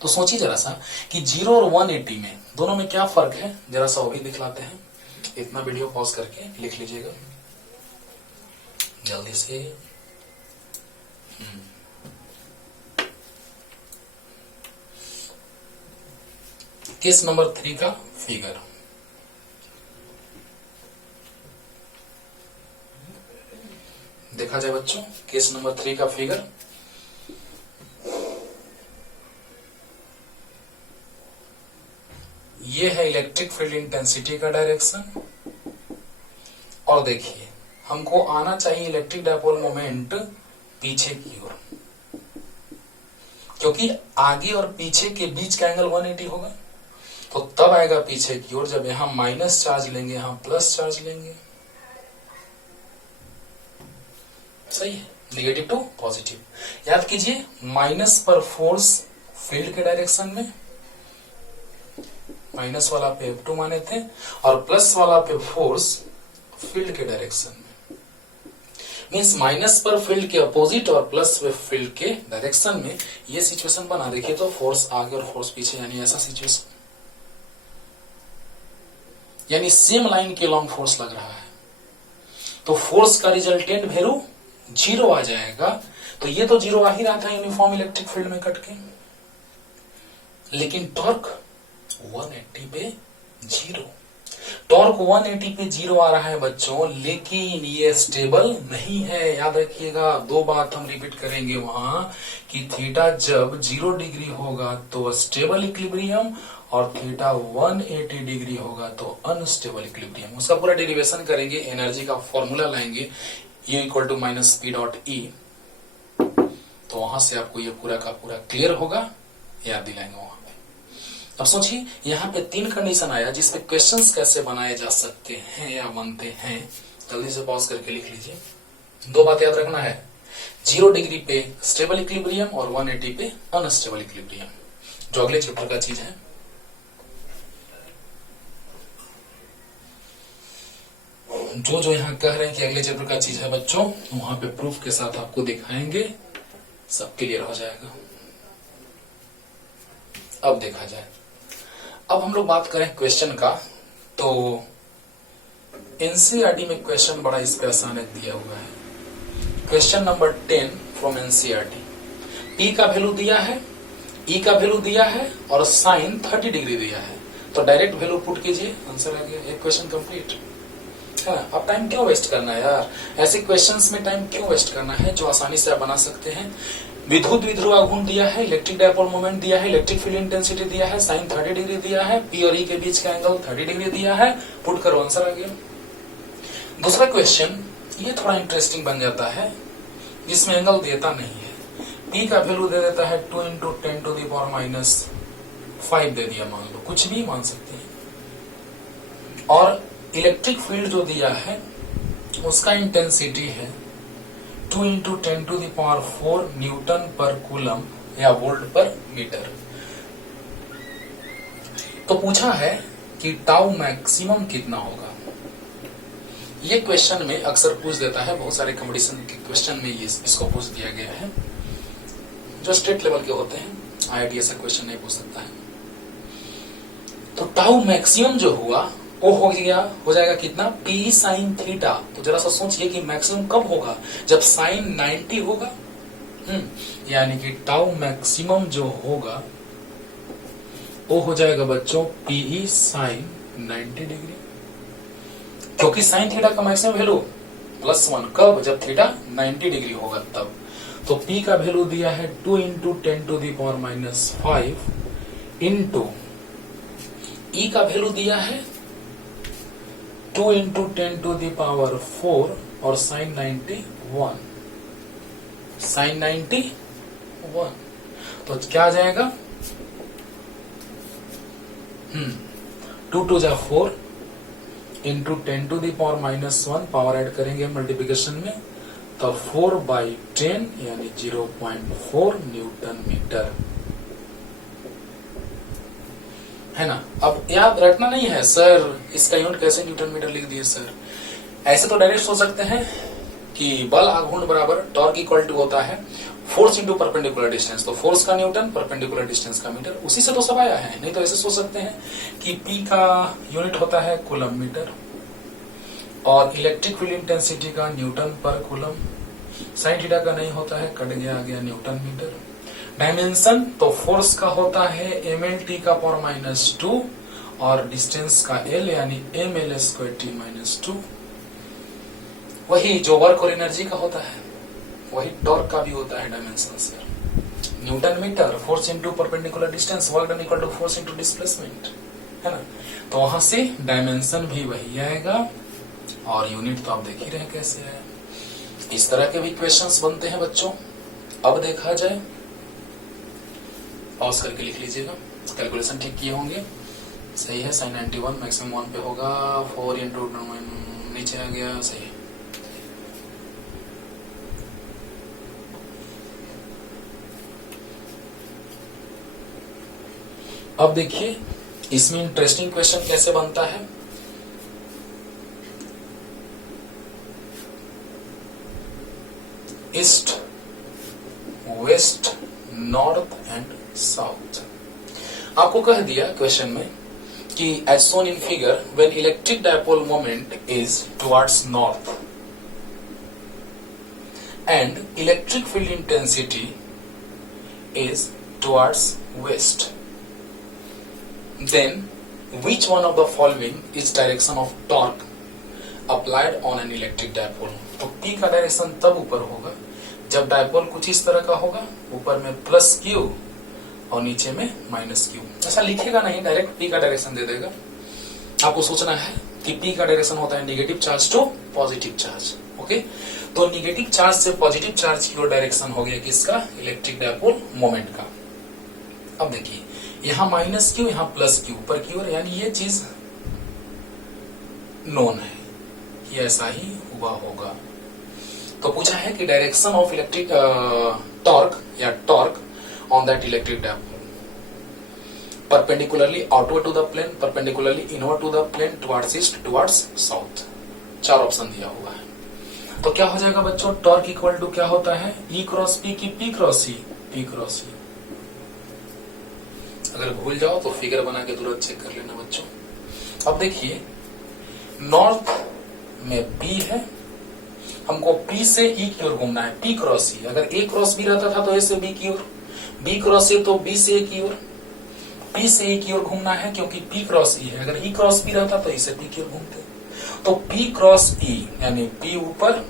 तो सोचिए जरा सा कि 0 और 180 में, दोनों में क्या फर्क है, जरा सा वो भी दिखलाते हैं। इतना वीडियो पॉज करके लिख लीजिएगा जल्दी से। केस नंबर 3 का फिगर देखा जाए बच्चों। केस नंबर 3 का फिगर, ये है इलेक्ट्रिक फील्ड इंटेंसिटी का डायरेक्शन, और देखिए हमको आना चाहिए इलेक्ट्रिक डायपोल मोमेंट पीछे की ओर, क्योंकि आगे और पीछे के बीच का एंगल 180 होगा, तो तब आएगा पीछे की ओर जब यहां माइनस चार्ज लेंगे, यहां प्लस चार्ज लेंगे। सही है, नेगेटिव टू पॉजिटिव। याद कीजिए, माइनस पर फोर्स फील्ड के डायरेक्शन में, माइनस वाला पे F2 माने थे, और प्लस वाला पे फोर्स फील्ड के डायरेक्शन में। मीन्स माइनस पर फील्ड के अपोजिट और प्लस पे फील्ड के डायरेक्शन में ये सिचुएशन बना। देखिए तो फोर्स आगे और फोर्स पीछे, यानी ऐसा सिचुएशन, यानी सेम लाइन के लॉन्ग फोर्स लग रहा है, तो फोर्स का रिजल्टेंट वैल्यू 0 आ जाएगा। तो ये तो 0 आ ही रहा था यूनिफॉर्म इलेक्ट्रिक फील्ड में कट के, लेकिन टॉर्क 180 पे 0, टॉर्क 180 पे 0 आ रहा है बच्चों, लेकिन ये स्टेबल नहीं है। याद रखिएगा, दो बात हम रिपीट करेंगे वहां कि थीटा जब 0 डिग्री होगा तो स्टेबल इक्विलिब्रियम, और थीटा 180 डिग्री होगा तो अनस्टेबल इक्विलिब्रियम। उसका पूरा डेरिवेशन करेंगे, एनर्जी का फॉर्मूला लाएंगे, U equal to minus P dot E, तो वहां से आपको ये पूरा का पूरा क्लियर होगा, याद दिलाएंगे वहां पे। अब सोचिए यहाँ पे 3 कंडीशन आया जिसपे क्वेश्चंस कैसे बनाए जा सकते हैं या बनते हैं। जल्दी से पॉज करके लिख लीजिए। 2 बात याद रखना है, 0 डिग्री पे स्टेबल इक्विलिब्रियम और 180 पे अनस्टेबल इक्विलिब्रियम, जो अगले चैप्टर का चीज है। जो यहाँ कह रहे हैं कि अगले चैप्टर का चीज है बच्चों, वहां पे प्रूफ के साथ आपको दिखाएंगे, सब क्लियर हो जाएगा। अब देखा जाए, अब हम लोग बात करें क्वेश्चन का, तो एनसीईआरटी में क्वेश्चन बड़ा इस पे आसान दिया हुआ है। Question number 10 from NCERT, P का वैल्यू दिया है, ई का वैल्यू दिया है और साइन 30 डिग्री दिया है, तो डायरेक्ट वैल्यू पुट कीजिए, आंसर आ गया, एक क्वेश्चन कंप्लीट। अब टाइम क्यों वेस्ट करना है यार, ऐसे क्वेश्चंस में टाइम क्यों वेस्ट करना है जो आसानी से आप बना सकते हैं। विद्युत द्विध्रुव आघूर्ण दिया है, इलेक्ट्रिक डायपोल मोमेंट दिया है, इलेक्ट्रिक फील्ड इंटेंसिटी दिया है, साइन 30 डिग्री दिया है, पी और ई के बीच का एंगल 30 डिग्री दिया है, पुट करो, आंसर आ गया। दूसरा क्वेश्चन ये थोड़ा इंटरेस्टिंग बन जाता है, जिसमें एंगल देता नहीं है, पी का वैल्यू दे देता है 2 × 10⁻⁵ दे दिया, मान लो कुछ भी मान सकते हैं, और इलेक्ट्रिक फील्ड जो दिया है उसका इंटेंसिटी है 2 × 10⁴ न्यूटन पर कूलम या वोल्ट पर मीटर। तो पूछा है कि टाउ मैक्सिमम कितना होगा। ये क्वेश्चन में अक्सर पूछ देता है, बहुत सारे कंपटीशन के क्वेश्चन में ये इसको पूछ दिया गया है, जो स्टेट लेवल के होते हैं, IIT ऐसा क्वेश्चन नहीं पूछ सकता है। तो टाउ मैक्सिमम जो हुआ वो हो जाएगा कितना, पी साइन थीटा। तो जरा सा सोचिए कि मैक्सिमम कब होगा, जब साइन 90 होगा, यानी कि टाउ मैक्सिमम जो होगा वो हो जाएगा बच्चों पीई साइन 90 डिग्री, क्योंकि साइन थीटा का मैक्सिमम वैल्यू +1, कब, जब थीटा 90 डिग्री होगा तब। तो पी का वैल्यू दिया है 2 × 10⁻⁵ इंटू ई का वैल्यू दिया है 2 × 10⁴ और साइन 91, साइन 91, तो क्या आ जाएगा, 2 × 2 = 4 × 10⁻⁻1, पावर ऐड करेंगे मल्टीप्लिकेशन में, तो 4/10 यानी 0.4 न्यूटन मीटर, है ना। अब याद रखना नहीं है सर इसका यूनिट कैसे न्यूटन मीटर लिख दिए सर, ऐसे तो डायरेक्ट सोच सकते हैं कि बल आघूर्ण बराबर टॉर्क इक्वल टू होता है फोर्स इंटू परपेंडिकुलर डिस्टेंस, तो फोर्स का न्यूटन, परपेंडिकुलर डिस्टेंस का मीटर, उसी से तो सब आया है। नहीं तो ऐसे सोच सकते हैं कि पी का यूनिट होता है कूलम मीटर, और इलेक्ट्रिक फील्ड इंटेंसिटी का न्यूटन पर कूलम, साइन थीटा का नहीं होता है, कट गया, आ गया न्यूटन मीटर। डायमेंशन तो फोर्स का होता है mLT का पावर -2 और डिस्टेंस का L यानी mL²T-2, वही जो वर्क और एनर्जी का होता है वही टॉर्क का भी होता है डायमेंशन से। Newton metre, force into perpendicular distance, work done equal to force into displacement, है ना। तो वहां से डायमेंशन भी वही आएगा, और यूनिट तो आप देख ही रहे कैसे है। इस तरह के भी क्वेश्चंस बनते हैं बच्चों। अब देखा जाए, पॉज करके लिख लीजिएगा, कैलकुलेशन ठीक किए होंगे, सही है। साइन 91 मैक्सिमम 1 पे होगा, 4 × नीचे आ गया, सही है। अब देखिए इसमें इंटरेस्टिंग क्वेश्चन कैसे बनता है। East, west, north and south. आपको कह दिया क्वेश्चन में कि as shown in figure when electric dipole moment is towards north and electric field intensity is towards west, then which one of the following is direction of torque applied on an electric dipole? तो P का direction तब ऊपर होगा जब dipole कुछ इस तरह का होगा, ऊपर में प्लस क्यू और नीचे में माइनस क्यू। ऐसा लिखेगा नहीं, डायरेक्ट P का डायरेक्शन दे देगा। आपको सोचना है कि P का डायरेक्शन होता है negative charge to positive charge. Okay, तो नेगेटिव चार्ज से पॉजिटिव चार्ज की ओर डायरेक्शन हो गया किसका? इलेक्ट्रिक डायपोल मोमेंट का। अब देखिए यहां माइनस क्यू, यहां प्लस क्यू, ऊपर की ओर, यानी ये चीज नोन है कि ऐसा ही हुआ होगा। तो पूछा है कि डायरेक्शन ऑफ इलेक्ट्रिक टॉर्क या torque on that electric dipole, perpendicularly outward to the plane, perpendicularly inward to the plane, towards east, towards south. 4 option दिया हुआ है। तो क्या हो जाएगा बच्चों? टॉर्क इक्वल टू क्या होता है? ई क्रॉस पी की पी क्रॉस ई, पी क्रॉस ई। अगर भूल जाओ तो फिगर बना के तुरंत चेक कर लेना बच्चों। अब देखिए नॉर्थ में P है, हमको P से E की ओर घूमना है, P क्रॉस E। अगर A क्रॉस B रहता था तो A से B की ओर, B क्रॉस A तो B से A की ओर, P से A की ओर घूमना है क्योंकि P क्रॉस E है। अगर E क्रॉस B रहता तो E से P की ओर घूमते। तो P क्रॉस E यानी P ऊपर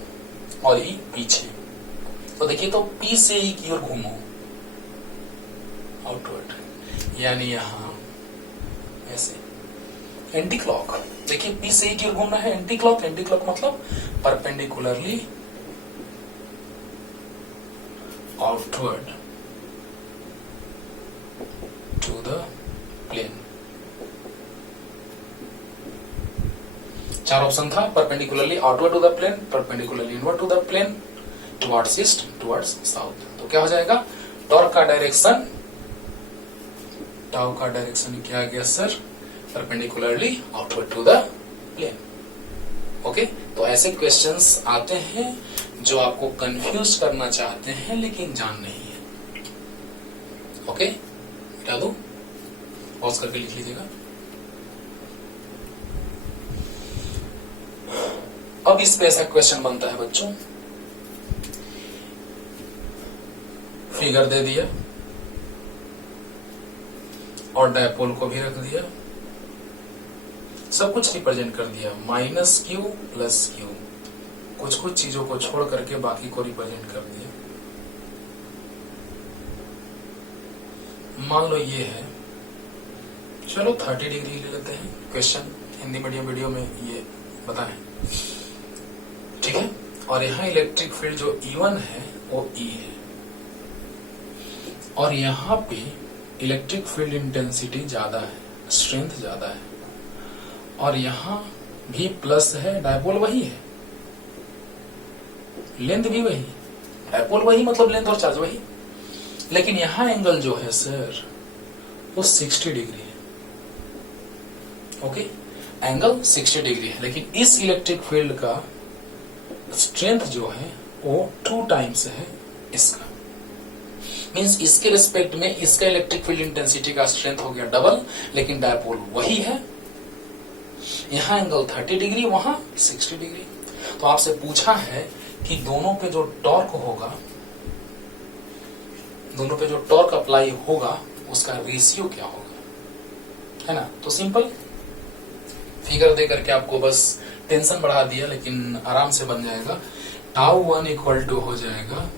और E पीछे। तो देखिए तो P से E की ओर घूमो आउटवर्ड, यानी यहां ऐसे एंटी क्लॉक। देखिए P से E की ओर घूमना है, एंटी क्लॉक। एंटी क्लॉक मतलब perpendicularly outward to the plane. 4 option था, perpendicularly outward to the plane, perpendicularly inward to the plane, towards east, towards south. तो क्या हो जाएगा? टॉर्क का डायरेक्शन, टाउ का डायरेक्शन क्या आ गया sir? Perpendicularly outward to the plane. Okay, तो ऐसे क्वेश्चंस आते हैं जो आपको कंफ्यूज करना चाहते हैं लेकिन जान नहीं है। ओके, मिटा दो, पॉज करके लिख लीजिएगा। अब इस पे ऐसा क्वेश्चन बनता है बच्चों, फिगर दे दिया और डायपोल को भी रख दिया, सब कुछ रिप्रेजेंट कर दिया, माइनस क्यू प्लस क्यू, कुछ कुछ चीजों को छोड़ करके बाकी को रिप्रेजेंट कर दिया। मान लो ये है, चलो 30 डिग्री ले लेते हैं। क्वेश्चन हिंदी मीडियम वीडियो में ये बताएं, ठीक है। और यहाँ इलेक्ट्रिक फील्ड जो E1 है वो E है, और यहाँ पे इलेक्ट्रिक फील्ड इंटेंसिटी ज्यादा है, स्ट्रेंथ ज्यादा है, और यहां भी प्लस है, डायपोल वही है, लेंथ भी वही, डायपोल वही मतलब लेंथ और चार्ज वही, लेकिन यहां एंगल जो है सर वो 60 डिग्री है। ओके, एंगल 60 डिग्री है, लेकिन इस इलेक्ट्रिक फील्ड का स्ट्रेंथ जो है वो 2 टाइम्स है इसका। मींस इसके रिस्पेक्ट में इसका इलेक्ट्रिक फील्ड इंटेंसिटी का स्ट्रेंथ हो गया डबल, लेकिन डायपोल वही है। यहां एंगल 30 डिग्री, वहां 60 डिग्री। तो आपसे पूछा है कि दोनों पे जो टॉर्क होगा, दोनों पे जो टॉर्क अप्लाई होगा उसका रेशियो क्या होगा, है ना। तो सिंपल फिगर दे करके आपको बस टेंशन बढ़ा दिया, लेकिन आराम से बन जाएगा। टाउ 1 इक्वल टू हो जाएगा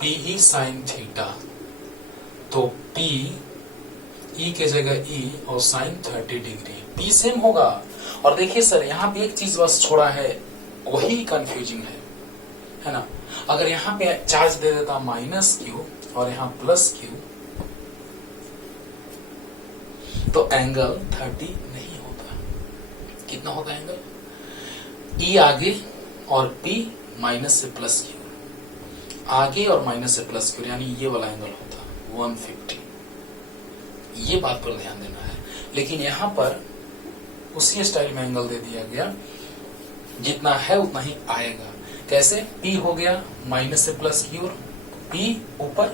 PE साइन थीटा। तो P E के जगह E और साइन 30 डिग्री, P सेम होगा। और देखिए सर यहाँ पे एक चीज बस छोड़ा है, वही कंफ्यूजिंग है ना। अगर यहाँ पे चार्ज दे देता माइनस क्यू और यहाँ प्लस क्यू, तो एंगल 30 नहीं होता। कितना होगा एंगल? E आगे और P माइनस से प्लस क्यू, आगे और माइनस से प्लस क्यू, यानी ये वाला एंगल होता 150। ये बात पर ध्यान देना है। लेकिन यहां पर उसी स्टाइल में एंगल दे दिया गया, जितना है उतना ही आएगा, कैसे? P हो गया माइनस से प्लस की ओर, P ऊपर,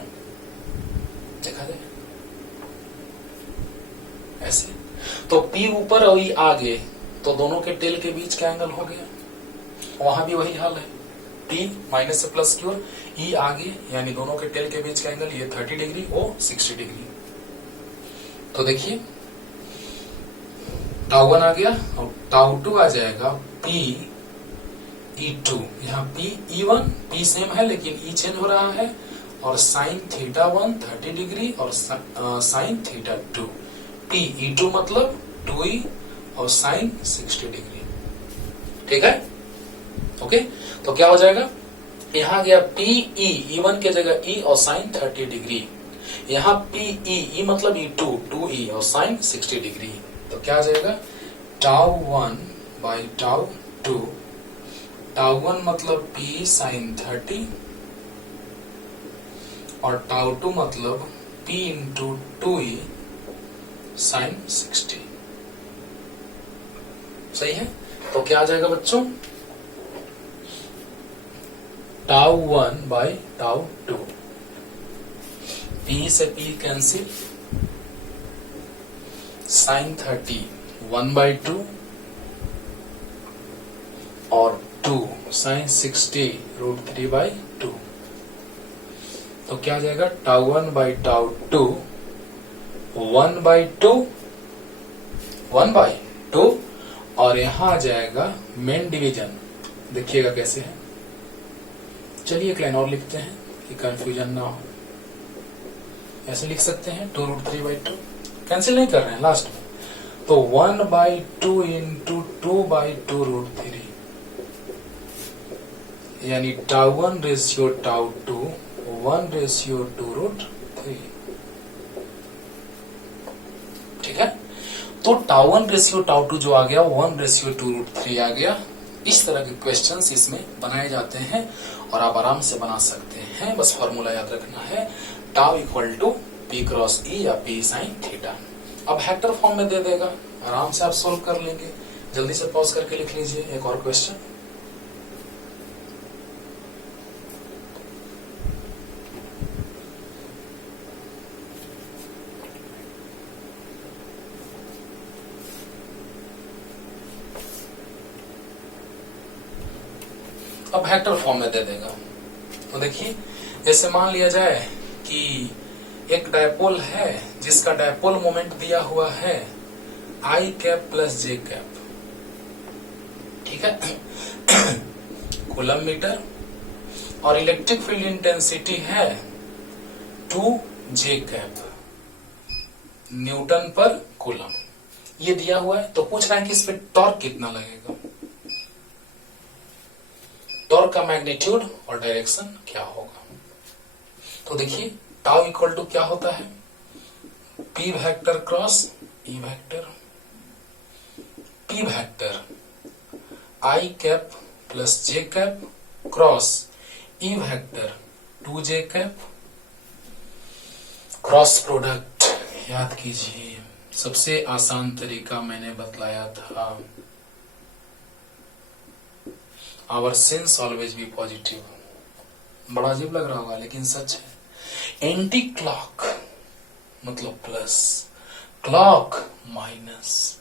देखा जाए ऐसे, तो P ऊपर और E आगे, तो दोनों के टेल के बीच का एंगल हो गया। वहां भी वही हाल है, P माइनस से प्लस की ओर, E आगे, यानी दोनों के टेल के बीच का एंगल, ये 30 डिग्री, वो 60 डिग्री। तो देखिए टाउ 1 आ गया और टाउ 2 आ जाएगा P E2। यहाँ P E1, P सेम है लेकिन E चेंज हो रहा है, और साइन थीटा 1 30 डिग्री और साइन थीटा 2, P E2 मतलब 2E और साइन 60 डिग्री। ठीक है, ओके। तो क्या हो जाएगा, यहाँ गया PE, E1 के जगह E और साइन 30 डिग्री, यहाँ PE, E मतलब E2, 2E और साइन 60 डिग्री। तो क्या आ जाएगा, टाउ 1 बाई टाउ 2, टाउ 1 मतलब P साइन 30 और टाउ 2 मतलब P इंटू 2E साइन 60। सही है। तो क्या आ जाएगा बच्चों, टाउ 1 बाई टाउ 2, P से P कैंसिल, साइन 30 1 बाई 2 और 2 साइन 60 √3 बाई 2। तो क्या आ जाएगा, tau 1 by tau 2 1 by 2, 1 by 2, और यहां आ जाएगा मेन डिवीजन, देखिएगा कैसे है। चलिए एक लाइन और लिखते हैं कि कंफ्यूजन ना हो। ऐसे लिख सकते हैं 2 √3 बाई 2, कैंसिल नहीं कर रहे हैं लास्ट में, तो 1 बाई 2 इंटू 2 बाई 2 √3, यानी टाउ 1 रेशियो टाउ 2 1 रेशियो 2 √3। ठीक है, तो टाउ 1 रेशियो टाउ 2 जो आ गया 1 रेशियो 2 √3 आ गया। इस तरह के क्वेश्चंस इसमें बनाए जाते हैं और आप आराम से बना सकते हैं। बस फॉर्मूला याद रखना है, tau equal to P cross E या P साइन थीटा। अब वेक्टर फॉर्म में दे देगा, आराम से आप सोल्व कर लेंगे। जल्दी से पॉज करके लिख लीजिए एक और क्वेश्चन। अब वेक्टर फॉर्म में दे देगा। तो देखिए, जैसे मान लिया जाए कि एक डायपोल है जिसका डायपोल मोमेंट दिया हुआ है I cap plus J cap. ठीक है, कूलम मीटर, और इलेक्ट्रिक फील्ड इंटेंसिटी है 2J कैप न्यूटन पर कूलम। ये दिया हुआ है, तो पूछ रहा है कि इस पे टॉर्क कितना लगेगा, टॉर्क का मैग्नीट्यूड और डायरेक्शन क्या होगा। तो देखिए टाउ इक्वल टू क्या होता है, P vector cross E vector, P vector I cap plus J cap cross E vector 2J cap, cross product याद कीजिए। सबसे आसान तरीका मैंने बतलाया था, our sense always be positive. बड़ा अजीब लग रहा होगा लेकिन सच है। एंटी क्लॉक मतलब प्लस, क्लॉक माइनस।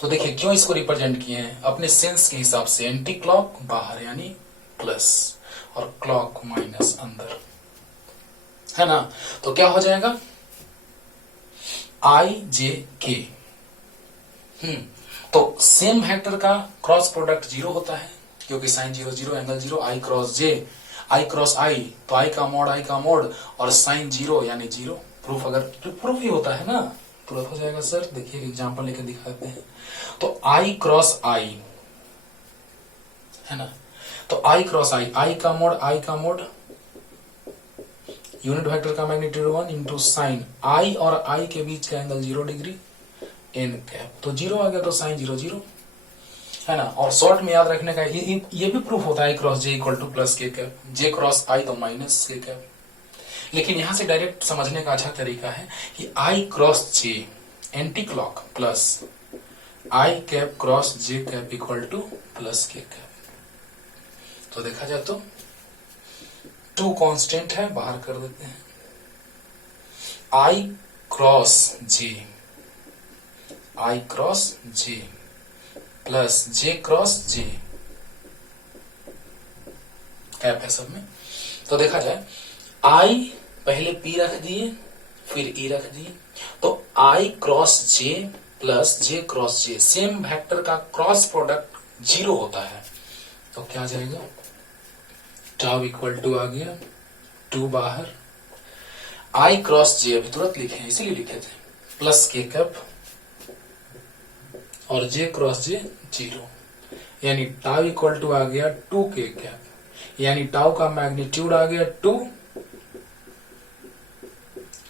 तो देखिए क्यों इसको रिप्रेजेंट किए हैं, अपने सेंस के हिसाब से। एंटी क्लॉक बाहर यानी प्लस, और क्लॉक माइनस अंदर, है ना। तो क्या हो जाएगा, IJK। तो सेम वेक्टर का क्रॉस प्रोडक्ट 0 होता है, क्योंकि sine 0 0 angle 0, I cross J, I cross I, तो I का मोड और साइन 0 यानी 0। प्रूफ अगर प्रूफ ही होता है ना, तुरंत हो जाएगा सर। देखिए एग्जांपल लेकर दिखाते हैं। तो I क्रॉस I है ना, तो I क्रॉस I का मोड यूनिट वेक्टर का मैग्नीट्यूड 1 इंटू साइन I और I के बीच का एंगल 0 डिग्री n कैप, तो 0 आ गया, तो साइन 0 0 है ना। और शॉर्ट में याद रखने का ये भी प्रूफ होता है, I cross J equal to plus K cap, J cross I तो माइनस K कैप। लेकिन यहां से डायरेक्ट समझने का अच्छा तरीका है कि I cross J anti clock plus I cap cross J cap equal to plus K cap. तो देखा जाए तो 2 कांस्टेंट है, बाहर कर देते हैं। I cross J plus J cross J cap है सब में। तो देखा जाए I पहले P रख दिए, फिर E रख दिए, तो I cross J plus J cross J, same vector का क्रॉस प्रोडक्ट 0 होता है। तो क्या जाएगा, टाउ इक्वल टू आ गया 2 बाहर, I क्रॉस J अभी तुरंत लिखे हैं इसीलिए लिखे थे, प्लस K कैप और J क्रॉस J 0, यानी टाउ इक्वल टू आ गया 2K कैप, यानी टाउ का मैग्नीट्यूड आ गया 2,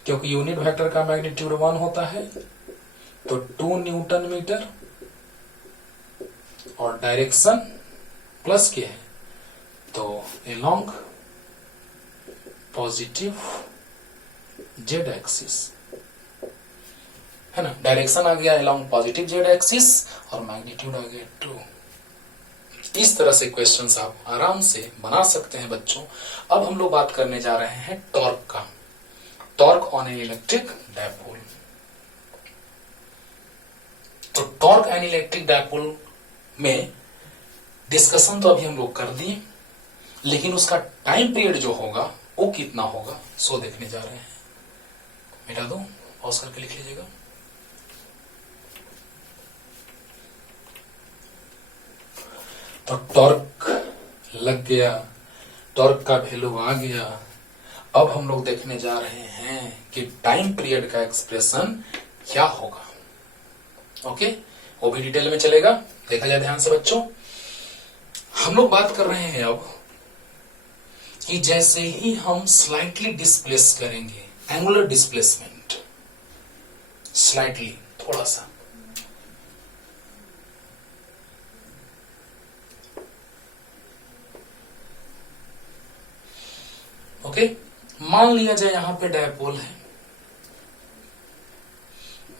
क्योंकि यूनिट वेक्टर का मैग्नीट्यूड 1 होता है, तो 2 न्यूटन मीटर और डायरेक्शन प्लस के है, तो अलोंग पॉजिटिव जेड एक्सिस है ना, डायरेक्शन आ गया अलोंग पॉजिटिव जेड एक्सिस और मैग्नीट्यूड आ गया 2। इस तरह से क्वेश्चंस आप आराम से बना सकते हैं बच्चों। अब हम लोग बात करने जा रहे हैं टॉर्क का, torque on an electric dipole. तो टॉर्क एन इलेक्ट्रिक डायपोल में डिस्कशन तो अभी हम लोग कर दिए, लेकिन उसका टाइम पीरियड जो होगा वो कितना होगा सो देखने जा रहे हैं। मिटा दो, पॉज करके लिख लीजिएगा। तो टॉर्क लग गया, टॉर्क का वैल्यू आ गया। अब हम लोग देखने जा रहे हैं कि टाइम पीरियड का एक्सप्रेशन क्या होगा। ओके, वो भी डिटेल में चलेगा, देखा जाए ध्यान से बच्चों। हम लोग बात कर रहे हैं अब कि जैसे ही हम स्लाइटली डिस्प्लेस करेंगे, एंगुलर डिस्प्लेसमेंट स्लाइटली थोड़ा सा, ओके, मान लिया जाए यहां पे डायपोल है,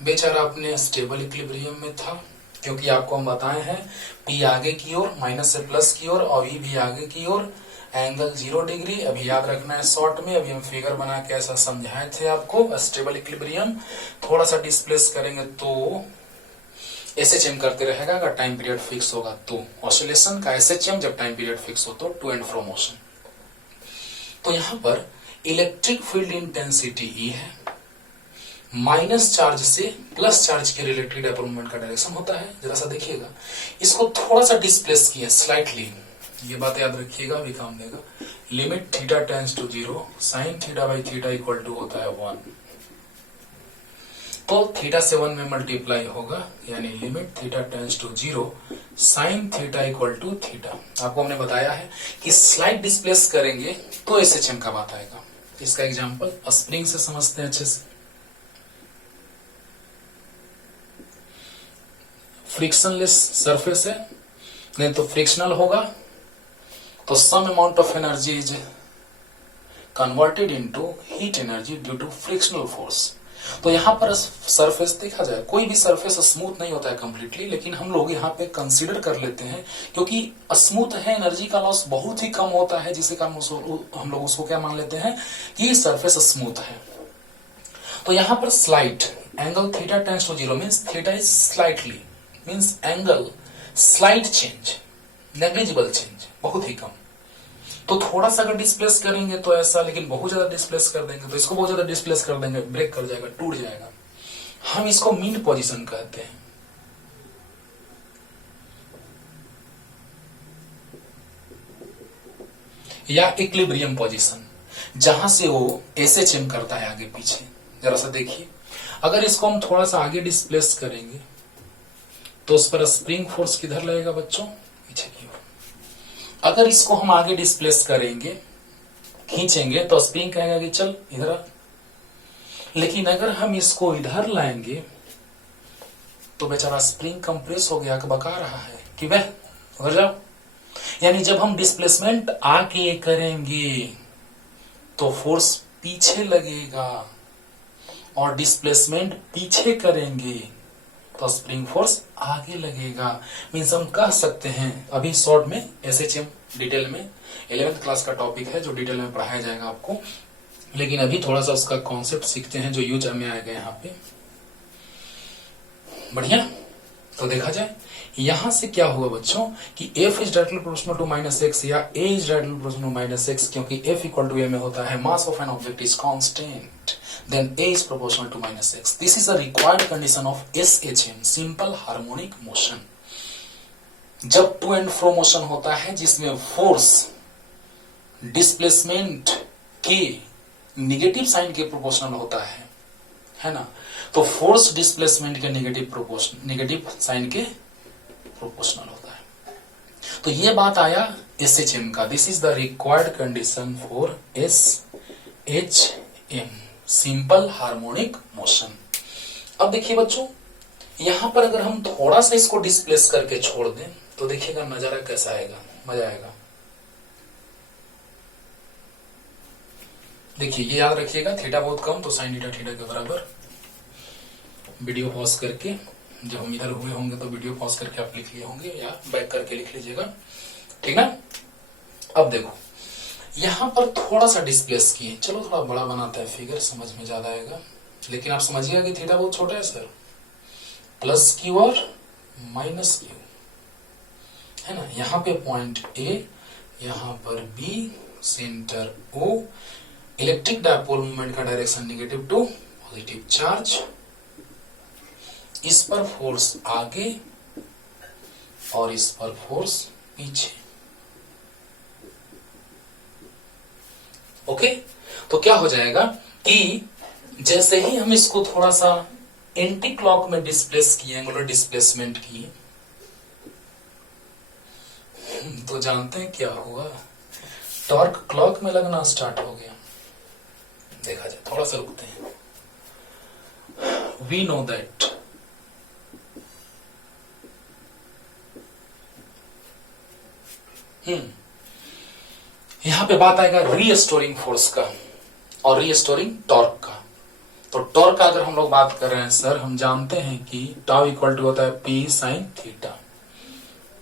बेचारा अपने स्टेबल इक्विलिब्रियम में था, क्योंकि आपको हम बताए हैं पी आगे की ओर, माइनस से प्लस की ओर, और ई भी आगे की ओर, एंगल 0 डिग्री। अभी याद रखना है शॉर्ट में, अभी हम फिगर बना के ऐसा समझाए थे आपको। स्टेबल इक्विलिब्रियम थोड़ा सा डिस्प्लेस करेंगे तो एसएचएम करते रहेगा, अगर टाइम पीरियड फिक्स होगा तो। ऑसिलेशन का एसएचएम जब टाइम पीरियड फिक्स हो तो टू एंड फ्रो मोशन। तो यहां पर इलेक्ट्रिक फील्ड इंटेंसिटी ई है, माइनस चार्ज से प्लस चार्ज के रिलेटेड डायपोल मोमेंट का डायरेक्शन होता है। जरा सा देखिएगा, इसको थोड़ा सा डिस्प्लेस किया स्लाइटली, ये बात याद रखिएगा, भी काम देगा। Limit theta tends to 0, sine theta by theta equal to होता है 1, तो थीटा से 1 में मल्टीप्लाई होगा, यानी limit theta tends to 0, sine theta equal to theta. आपको हमने बताया है कि स्लाइड डिस्प्लेस करेंगे तो एसएचएम का बात आएगा। इसका एग्जांपल स्प्रिंग से समझते हैं अच्छे से। फ्रिक्शनलेस सरफेस है, नहीं तो फ्रिक्शनल होगा, तो some amount of energy is converted into heat energy due to frictional force. तो यहां पर सरफेस देखा जाए, कोई भी सरफेस स्मूथ नहीं होता है कंप्लीटली, लेकिन हम लोग यहाँ पे कंसीडर कर लेते हैं, क्योंकि स्मूथ है, एनर्जी का लॉस बहुत ही कम होता है, जिससे कारण हम लोग उसको क्या मान लेते हैं कि सरफेस स्मूथ है। तो यहाँ पर slight angle theta tends to 0 means theta is slightly, means angle slight change, negligible change, बहुत ही कम। तो थोड़ा सा अगर डिस्प्लेस करेंगे तो ऐसा, लेकिन बहुत ज्यादा डिस्प्लेस कर देंगे तो इसको बहुत ज्यादा डिस्प्लेस कर देंगे, ब्रेक कर जाएगा, टूट जाएगा। हम इसको मीन पोजीशन कहते हैं। या इक्विलिब्रियम पोजीशन, जहां से वो एसएचएम करता है आगे पीछे। जरा सा देखिए, अगर इसको हम थोड़ा सा आगे डिस्प्लेस करेंगे तो उस पर स्प्रिंग फोर्स किधर लगेगा बच्चों, पीछे की ओर। अगर इसको हम आगे डिस्प्लेस करेंगे, खींचेंगे, तो स्प्रिंग कहेगा कि चल इधर आ। लेकिन अगर हम इसको इधर लाएंगे तो बेचारा स्प्रिंग कंप्रेस हो गया, बका रहा है कि वह उधर जाओ। यानी जब हम डिस्प्लेसमेंट आगे करेंगे तो फोर्स पीछे लगेगा, और डिस्प्लेसमेंट पीछे करेंगे तो स्प्रिंग फोर्स आगे लगेगा। मीन्स हम कह सकते हैं अभी शॉर्ट में एसएचएम डिटेल में। 11th क्लास का टॉपिक है जो डिटेल में पढ़ाया जाएगा आपको, लेकिन अभी थोड़ा सा उसका कॉन्सेप्ट सीखते हैं जो यूज में आएगा यहाँ पे। बढ़िया। तो देखा जाए यहां से क्या हुआ बच्चों कि f is directly proportional to -x या a is directly proportional to -x, क्योंकि f इक्वल टू a में होता है mass of an object is constant, then a is proportional to -x। This is a required condition of SHM, simple harmonic motion. जब to and fro motion होता है जिसमें force displacement के negative sign के proportional होता है ना, तो फोर्स डिस्प्लेसमेंट के निगेटिव साइन के प्रोपोर्शनल होता है। तो ये बात आया SHM का। This is the required condition for SHM, simple harmonic motion. अब देखिए बच्चों, यहां पर अगर हम थोड़ा सा इसको डिस्प्लेस करके छोड़ दें तो देखिएगा नजारा कैसा आएगा, मजा आएगा। देखिए ये याद रखिएगा, थीटा बहुत कम तो साइन थीटा थीटा के बराबर। वीडियो पॉज करके, जब हम इधर हुए होंगे तो वीडियो पॉज करके आप लिख लिए होंगे या बैक करके लिख लीजिएगा, ठीक ना। अब देखो यहां पर थोड़ा सा डिस्प्लेस किए, चलो थोड़ा बड़ा बनाते हैं फिगर, समझ में ज्यादा आएगा। लेकिन आप समझिएगा कि थीटा बहुत छोटा है सर, प्लस क्यू और माइनस क्यू है ना। यहां पे पॉइंट A, यहां पर B, centre O, electric dipole movement का direction negative to positive charge, इस पर फोर्स आगे और इस पर फोर्स पीछे। ओके, तो क्या हो जाएगा कि जैसे ही हम इसको थोड़ा सा एंटी क्लॉक में डिस्प्लेस किए, एंगुलर डिस्प्लेसमेंट किए, तो जानते हैं क्या हुआ, टॉर्क क्लॉक में लगना स्टार्ट हो गया। देखा जाए, थोड़ा सा रुकते हैं। वी नो दैट यहां पे बात आएगा रीस्टोरिंग फोर्स का और रीस्टोरिंग टॉर्क का। तो टॉर्क का अगर हम लोग बात कर रहे हैं सर, हम जानते हैं कि टाउ इक्वल टू होता है P sin थीटा,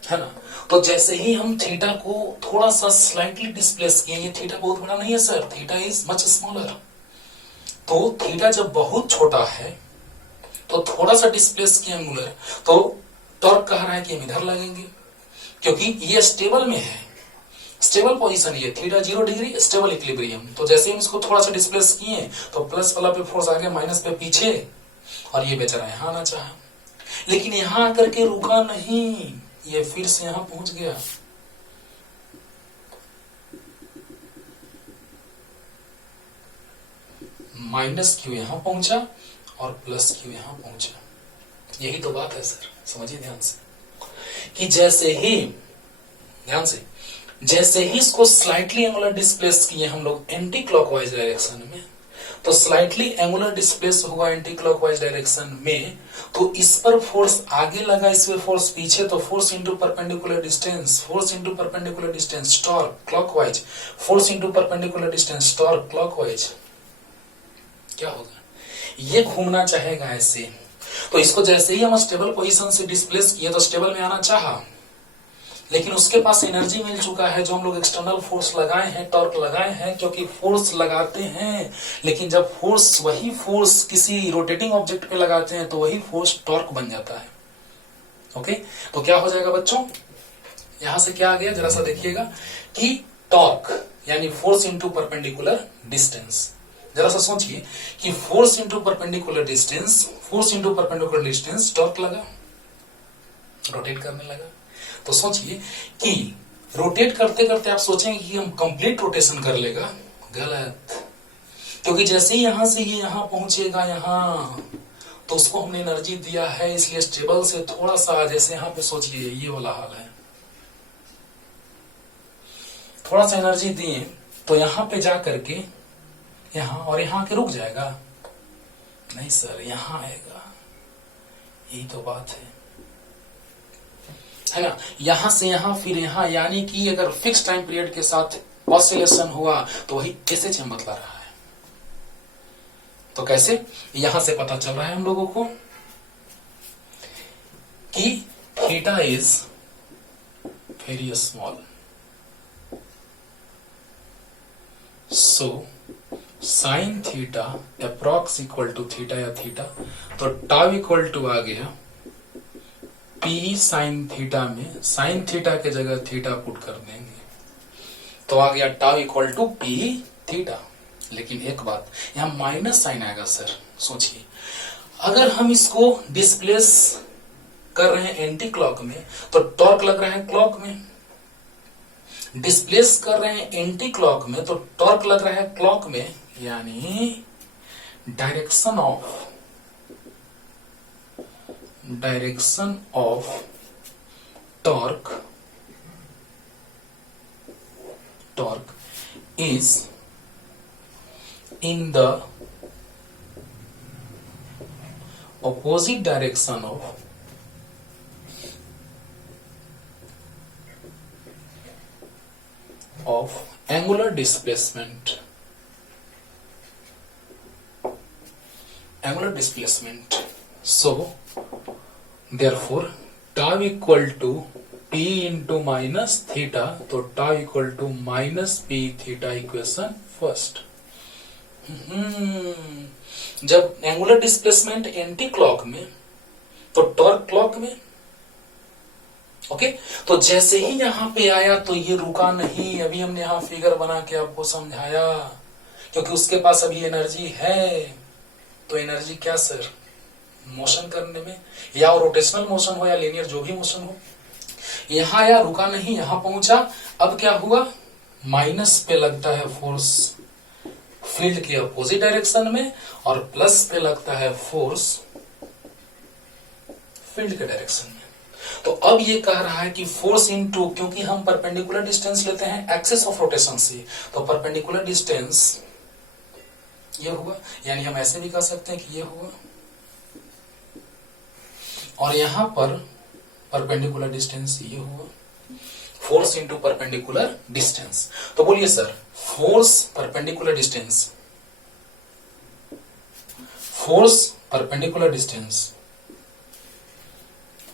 है ना। तो जैसे ही हम थीटा को थोड़ा सा स्लाइटली डिस्प्लेस किए, ये थीटा बहुत बड़ा नहीं है sir, theta is much smaller. तो थीटा जब बहुत छोटा है तो थोड़ा सा डिस्प्लेस किए एंगुलर, तो टॉर्क कह रहा है कि हम इधर लगेंगे, क्योंकि ये स्टेबल में है, स्टेबल पोजीशन ये थीटा 0 डिग्री स्टेबल इक्विलिब्रियम। तो जैसे हम इसको थोड़ा सा डिस्प्लेस किए तो प्लस वाला पे फोर्स आगे, माइनस पे पीछे, और ये बेचारा यहां आना चाहा, लेकिन यहां आकर के रुका नहीं, ये फिर से यहां पहुंच गया। माइनस क्यू यहां पहुंचा और प्लस क्यू यहां पहुंचा। यही तो बात है सर, समझिए ध्यान से कि जैसे ही इसको स्लाइटली एंगुलर डिस्प्लेस किए हम लोग एंटी क्लॉकवाइज डायरेक्शन में, तो स्लाइटली एंगुलर डिस्प्लेस हुआ एंटी क्लॉकवाइज डायरेक्शन में, तो इस पर फोर्स आगे लगा, इस पर फोर्स पीछे, तो force into perpendicular distance, force into perpendicular distance torque clockwise, force into perpendicular distance torque clockwise. क्या होगा, ये घूमना चाहेगा ऐसे। तो इसको जैसे ही हम स्टेबल पोजीशन से डिस्प्लेस किए तो स्टेबल में आना चाहा, लेकिन उसके पास एनर्जी मिल चुका है जो हम लोग एक्सटर्नल फोर्स लगाए हैं, टॉर्क लगाए हैं, क्योंकि फोर्स लगाते हैं, लेकिन जब वही फोर्स किसी रोटेटिंग ऑब्जेक्ट पे लगाते हैं तो वही फोर्स टॉर्क बन जाता है। ओके, तो क्या हो जाएगा बच्चों, यहां से क्या आ गया जरा सा देखिएगा कि टॉर्क यानी फोर्स इंटू परपेंडिकुलर डिस्टेंस। जरा सा सोचिए कि force into perpendicular distance torque लगा, रोटेट करने लगा। तो सोचिए कि रोटेट करते करते आप सोचेंगे कि हम कंप्लीट रोटेशन कर लेगा, गलत, क्योंकि जैसे ही यहां से ये यहां पहुंचेगा यहां, तो उसको हमने एनर्जी दिया है, इसलिए स्टेबल से थोड़ा सा, जैसे यहां पे सोचिए ये वाला हाल है, थोड़ा सा एनर्जी दिए तो यहां पे जा करके यहां और यहां के रुक जाएगा, नहीं सर यहां आएगा, यही तो बात है ना। यहां से यहां फिर यहां, यानी कि अगर फिक्स टाइम पीरियड के साथ ऑसिलेशन हुआ तो वही SHM बतला रहा है। तो कैसे, यहां से पता चल रहा है हम लोगों को कि theta is very small, so sine theta approx equal to theta या थीटा, तो टाउ इक्वल टू आ गया पी साइन थीटा में साइन थीटा के जगह थीटा पुट कर देंगे तो आ गया tau equal to P theta. लेकिन एक बात, यहां माइनस साइन आएगा सर। सोचिए, अगर हम इसको डिस्प्लेस कर रहे हैं एंटी क्लॉक में तो टॉर्क लग रहा है क्लॉक में, डिस्प्लेस कर रहे हैं एंटी क्लॉक में तो टॉर्क लग रहा है क्लॉक में, यानी direction of torque is in the opposite direction of angular displacement. So therefore tau equal to p into minus theta, तो tau equal to minus p theta equation first. जब angular displacement anti clock में तो torque clock में। Okay, तो जैसे ही यहां पे आया तो ये रुका नहीं, अभी हमने यहां फिगर बना के आपको समझाया, क्योंकि उसके पास अभी एनर्जी है। तो एनर्जी क्या सर, मोशन करने में, या रोटेशनल मोशन हो या लीनियर जो भी मोशन हो। यहां आया, रुका नहीं, यहां पहुंचा, अब क्या हुआ, माइनस पे लगता है फोर्स फील्ड के अपोजिट डायरेक्शन में और प्लस पे लगता है फोर्स फील्ड के डायरेक्शन में। तो अब ये कह रहा है कि फोर्स इनटू, क्योंकि हम परपेंडिकुलर डिस्टेंस लेते हैं एक्सिस ऑफ रोटेशन से, तो परपेंडिकुलर डिस्टेंस ये हुआ, यानी हम ऐसे भी कह सकते हैं कि ये हुआ, और यहां पर परपेंडिकुलर डिस्टेंस ये हुआ, फोर्स इनटू परपेंडिकुलर डिस्टेंस। तो बोलिए sir, force perpendicular distance,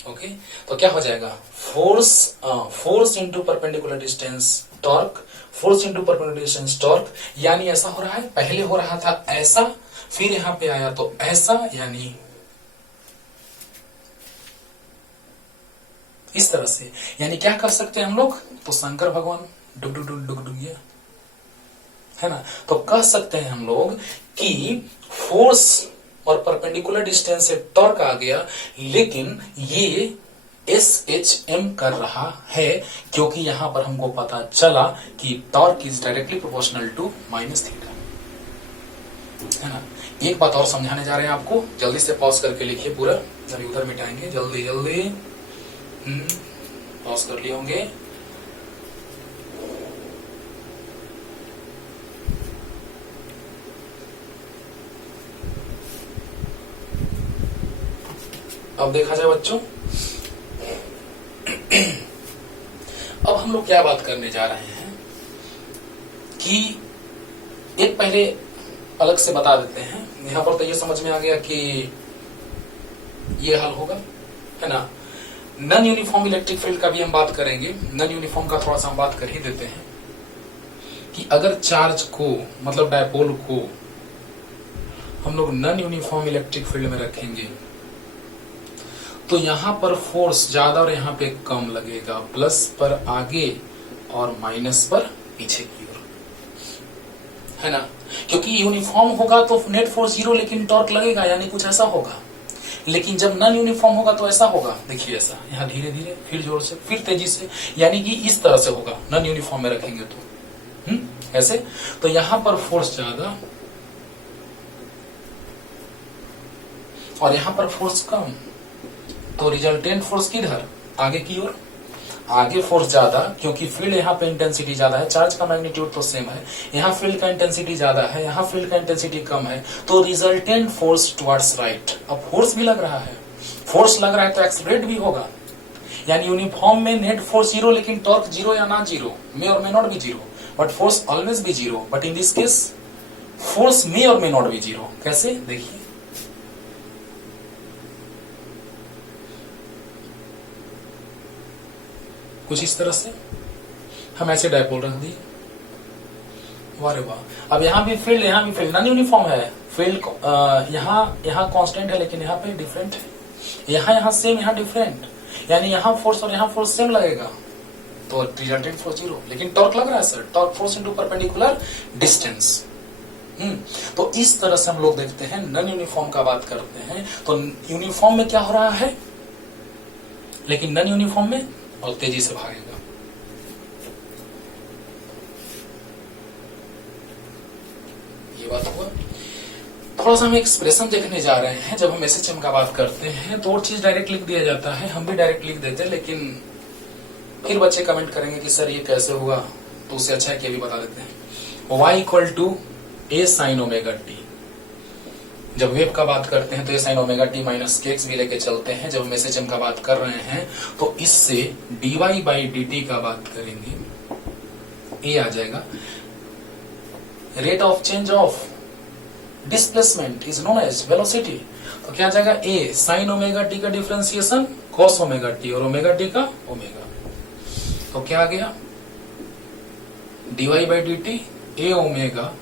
okay, तो क्या हो जाएगा, force into perpendicular distance torque, force into perpendicular distance torque, यानी ऐसा हो रहा है, पहले हो रहा था ऐसा, फिर यहां पे आया तो ऐसा, यानी इस तरह से। यानी क्या कर सकते हैं हम लोग, तो शंकर भगवान डुगडुगिया है ना, तो कह सकते हैं हम लोग कि फोर्स और परपेंडिकुलर डिस्टेंस से टॉर्क आ गया, लेकिन ये SHM कर रहा है, क्योंकि यहां पर हमको पता चला कि torque is directly proportional to minus theta, है ना। एक बात और समझाने जा रहे हैं आपको, जल्दी से पॉज करके लिखिए पूरा, जल्दी उधर मिटाएंगे, जल्दी जल्दी पॉज कर लिए होंगे। अब देखा जाए बच्चों, अब हम लोग क्या बात करने जा रहे हैं कि एक पहले अलग से बता देते हैं। यहां पर तो ये समझ में आ गया कि ये हल होगा, है ना। नॉन यूनिफॉर्म इलेक्ट्रिक फील्ड का भी हम बात करेंगे, नॉन यूनिफॉर्म का थोड़ा सा हम बात कर ही देते हैं कि अगर चार्ज को, मतलब डायपोल को हम लोग नॉन यूनिफॉर्म इलेक्ट्रिक फील्ड में रखेंगे तो यहां पर फोर्स ज्यादा और यहां पे कम लगेगा, प्लस पर आगे और माइनस पर पीछे की ओर, है ना। क्योंकि यूनिफॉर्म होगा तो नेट फोर्स 0 लेकिन टॉर्क लगेगा, यानी कुछ ऐसा होगा। लेकिन जब नॉन यूनिफॉर्म होगा तो ऐसा होगा, देखिए ऐसा, यहाँ धीरे धीरे, फिर जोर से, फिर तेजी से, यानी कि इस तरह से होगा नॉन यूनिफॉर्म में रखेंगे तो ऐसे। तो यहां पर फोर्स ज्यादा और यहां पर फोर्स कम, तो रिजल्टेंट फोर्स किधर, आगे की ओर, आगे फोर्स ज्यादा, क्योंकि फील्ड यहाँ पे इंटेंसिटी ज्यादा है, चार्ज का मैग्नीट्यूड तो सेम है, यहाँ फील्ड का इंटेंसिटी ज्यादा है, यहाँ फील्ड का इंटेंसिटी कम है, तो रिजल्टेंट फोर्स टुवर्ड्स राइट। अब फोर्स भी लग रहा है, फोर्स लग रहा है तो एक्सलरेट भी होगा, यानी यूनिफॉर्म में नेट फोर्स 0 लेकिन टॉर्क 0 या ना 0, मे और may not be 0, but force always be 0, but in this case force may और मे नॉट बी 0। कैसे, देखिए, कुछ इस तरह से हम ऐसे डायपोल रख दिए, वाह वाह। अब यहाँ भी फील्ड नॉन यूनिफॉर्म है। फील्ड यहाँ कांस्टेंट है लेकिन यहाँ पे डिफरेंट है। यहाँ सेम, यहाँ डिफरेंट, यानी यहाँ फोर्स और यहाँ फोर्स सेम लगेगा, तो रिजल्टेंट फोर्स 0। लेकिन टॉर्क लग रहा है sir, torque force into perpendicular distance. तो इस तरह से हम लोग देखते हैं। नॉन यूनिफॉर्म का बात करते हैं तो यूनिफॉर्म में क्या हो रहा है, लेकिन नॉन यूनिफॉर्म में बहुत तेजी से भागेगा। ये बात हुआ। थोड़ा सा हम एक्सप्रेशन देखने जा रहे हैं। जब हम एसएचएम का बात करते हैं तो और चीज डायरेक्ट लिख दिया जाता है, हम भी डायरेक्ट लिख देते हैं, लेकिन फिर बच्चे कमेंट करेंगे कि सर ये कैसे हुआ, तो उससे अच्छा है कि अभी बता देते हैं। y equal to A sine omega T. जब वेव का बात करते हैं तो A sine omega T minus K X भी लेके चलते हैं। जब हम एसएचएम का बात कर रहे हैं तो इससे dy बाई डी टी का बात करेंगे, ए आ जाएगा। Rate of change of displacement is known as velocity, तो क्या आ जाएगा, ए साइन ओमेगा टी का डिफरेंशिएशन कॉस ओमेगा टी और ओमेगा टी का ओमेगा, तो क्या आ गया, dy by D T A omega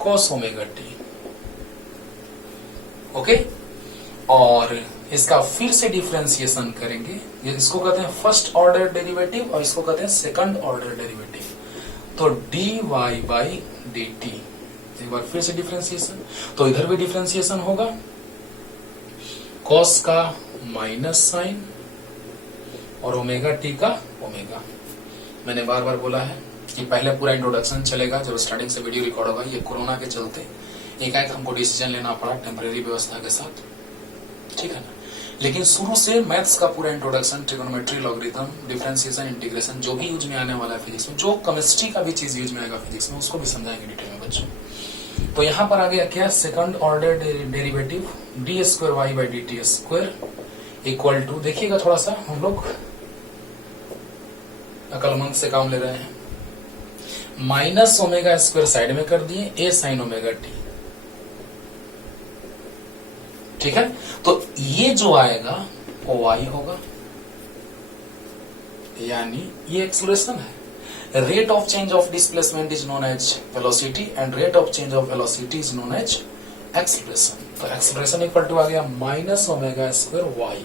cos omega T. Okay, और इसका फिर से डिफरेंशिएशन करेंगे। इसको कहते हैं फर्स्ट ऑर्डर डेरिवेटिव और इसको कहते हैं सेकंड ऑर्डर डेरिवेटिव। तो dy बाई डी टी, एक बार फिर से डिफरेंशिएशन, तो इधर भी डिफरेंशिएशन होगा, कॉस का माइनस साइन और ओमेगा टी का ओमेगा। मैंने बार बार बोला है कि पहले पूरा इंट्रोडक्शन चलेगा, जब स्टार्टिंग से वीडियो रिकॉर्ड होगा। ये कोरोना के चलते एकाएक हमको डिसीजन लेना पड़ा टेम्परेरी व्यवस्था के साथ, ठीक है ना। लेकिन शुरू से मैथ्स का पूरा introduction, trigonometry, logarithm, differentiation, integration, जो भी यूज में आने वाला है फिजिक्स में, जो केमिस्ट्री का भी चीज यूज में आएगा फिजिक्स में, उसको भी समझाएंगे डिटेल में बच्चों। तो यहाँ पर आ गया क्या, second order derivative D square Y by D T square equal to, देखिएगा थोड़ा सा हम लोग अकलमंद से काम ले रहे हैं, माइनस ओमेगा स्क्वायर साइड में कर दिए, ए साइन ओमेगा टी, ठीक है। तो ये जो आएगा वो y होगा, यानी ये एक्सेलरेशन है। Rate of change of displacement is known as velocity and rate of change of velocity is known as acceleration. तो एक्सेलरेशन इक्वल टू आ गया माइनस ओमेगा स्क्वायर y।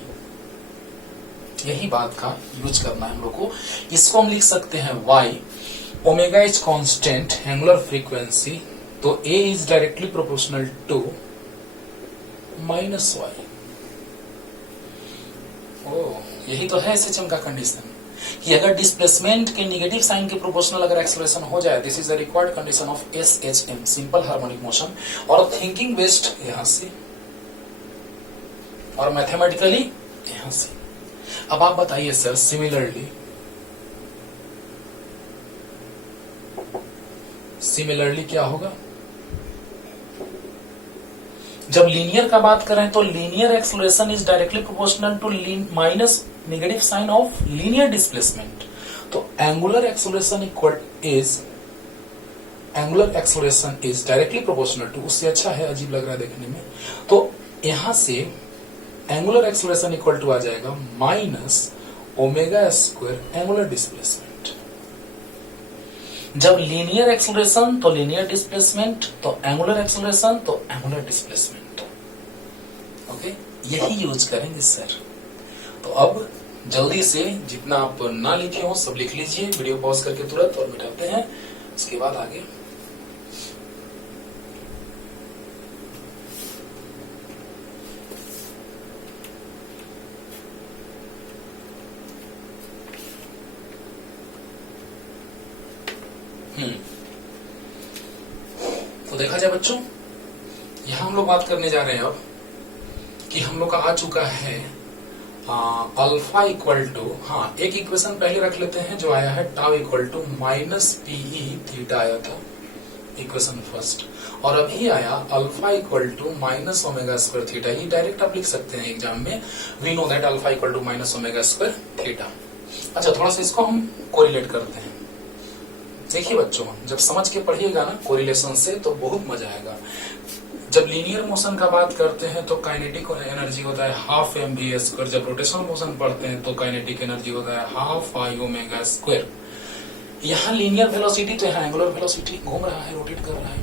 यही बात का यूज करना है हम लोग को। इसको हम लिख सकते हैं y, omega is constant angular frequency, तो a is directly proportional to minus Y. यही तो है एसएचएम का कंडीशन कि अगर डिस्प्लेसमेंट के नेगेटिव साइन के प्रोपोर्शनल अगर एक्सेलरेशन हो जाए, this is the required condition of SHM, simple harmonic motion. और थिंकिंग बेस्ड यहां से और मैथमेटिकली यहां से। अब आप बताइए सर, सिमिलरली क्या होगा। जब लीनियर का बात करें तो linear acceleration is directly proportional to minus negative sign of linear displacement. तो angular acceleration is directly proportional to, उससे अच्छा है, अजीब लग रहा है देखने में। तो यहां से एंगुलर एक्सेलरेशन इक्वल टू आ जाएगा minus omega square angular displacement. जब लीनियर एक्सेलरेशन तो लीनियर डिस्प्लेसमेंट, तो एंगुलर एक्सेलरेशन तो एंगुलर डिस्प्लेसमेंट। ओके, यही यूज करेंगे सर। तो अब जल्दी से जितना आप ना लिखे हो सब लिख लीजिए, वीडियो पॉज करके तुरंत, और मिटाते हैं उसके बाद आगे। तो देखा जाए बच्चों, यहां हम लोग बात करने जा रहे हैं अब कि हम लोग का आ चुका है अल्फा इक्वल टू, हाँ एक इक्वेशन पहले रख लेते हैं जो आया है tau equal to minus P theta आया था, इक्वेशन फर्स्ट। और अभी आया alpha equal to minus omega square theta. ये डायरेक्ट आप लिख सकते हैं एग्जाम में, we know that alpha equal to minus omega square theta. अच्छा, थोड़ा सा इसको हम कोरिलेट करते हैं। देखिए बच्चों, जब समझ के पढ़िएगा ना कोरिलेशन से तो बहुत मजा आएगा। जब लीनियर मोशन का बात करते हैं तो काइनेटिक एनर्जी होता है हाफ एम वी स्क्वायर। जब रोटेशनल मोशन पढ़ते हैं तो काइनेटिक एनर्जी होता है हाफ आई ओमेगा स्क्वायर। यहां लीनियर वेलोसिटी तो यहां एंगुलर वेलोसिटी, घूम रहा है, रोटेट कर रहा है।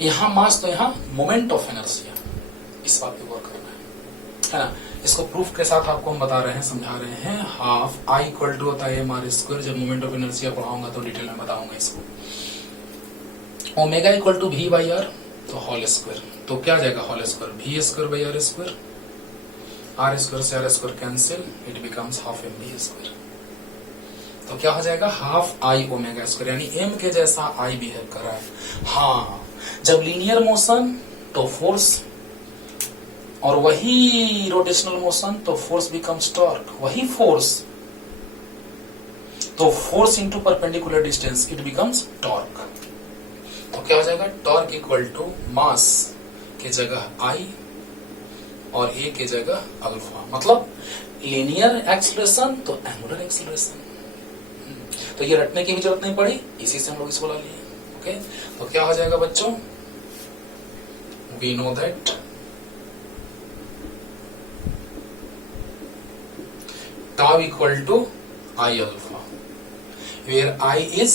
यहां मास तो यहां मोमेंट ऑफ इनर्शिया, इस बात पे गौर करना है ना। इसको प्रूफ के साथ आपको हम बता रहे हैं, समझा रहे हैं। हाफ आई इक्वल टू होता है mr स्क्वायर। जब मोमेंट ऑफ इनर्शिया पढ़ाऊंगा तो डिटेल में बताऊंगा इसको। Omega equal to V by R, तो होल स्क्वायर, तो क्या जाएगा whole square, V square by R square, R square से R square cancel, it becomes half M V square. तो क्या हो जाएगा, हाफ आई ओमेगा स्क्वायर, यानी एम के जैसा आई बिहेव कर रहा है। हाँ, जब लीनियर मोशन तो फोर्स, और वही रोटेशनल मोशन तो फोर्स बिकम्स टॉर्क, वही फोर्स तो force into perpendicular distance, it becomes torque. तो क्या हो जाएगा, टॉर्क इक्वल टू मास के जगह आई और ए के जगह अल्फा, मतलब लीनियर एक्सीलरेशन तो एंगुलर एक्सीलरेशन। तो ये रटने की भी जरूरत नहीं पड़ी, इसी से हम लोग इसको ला लिए। ओके, तो क्या हो जाएगा बच्चों, we know that tau equal to I alpha, where I is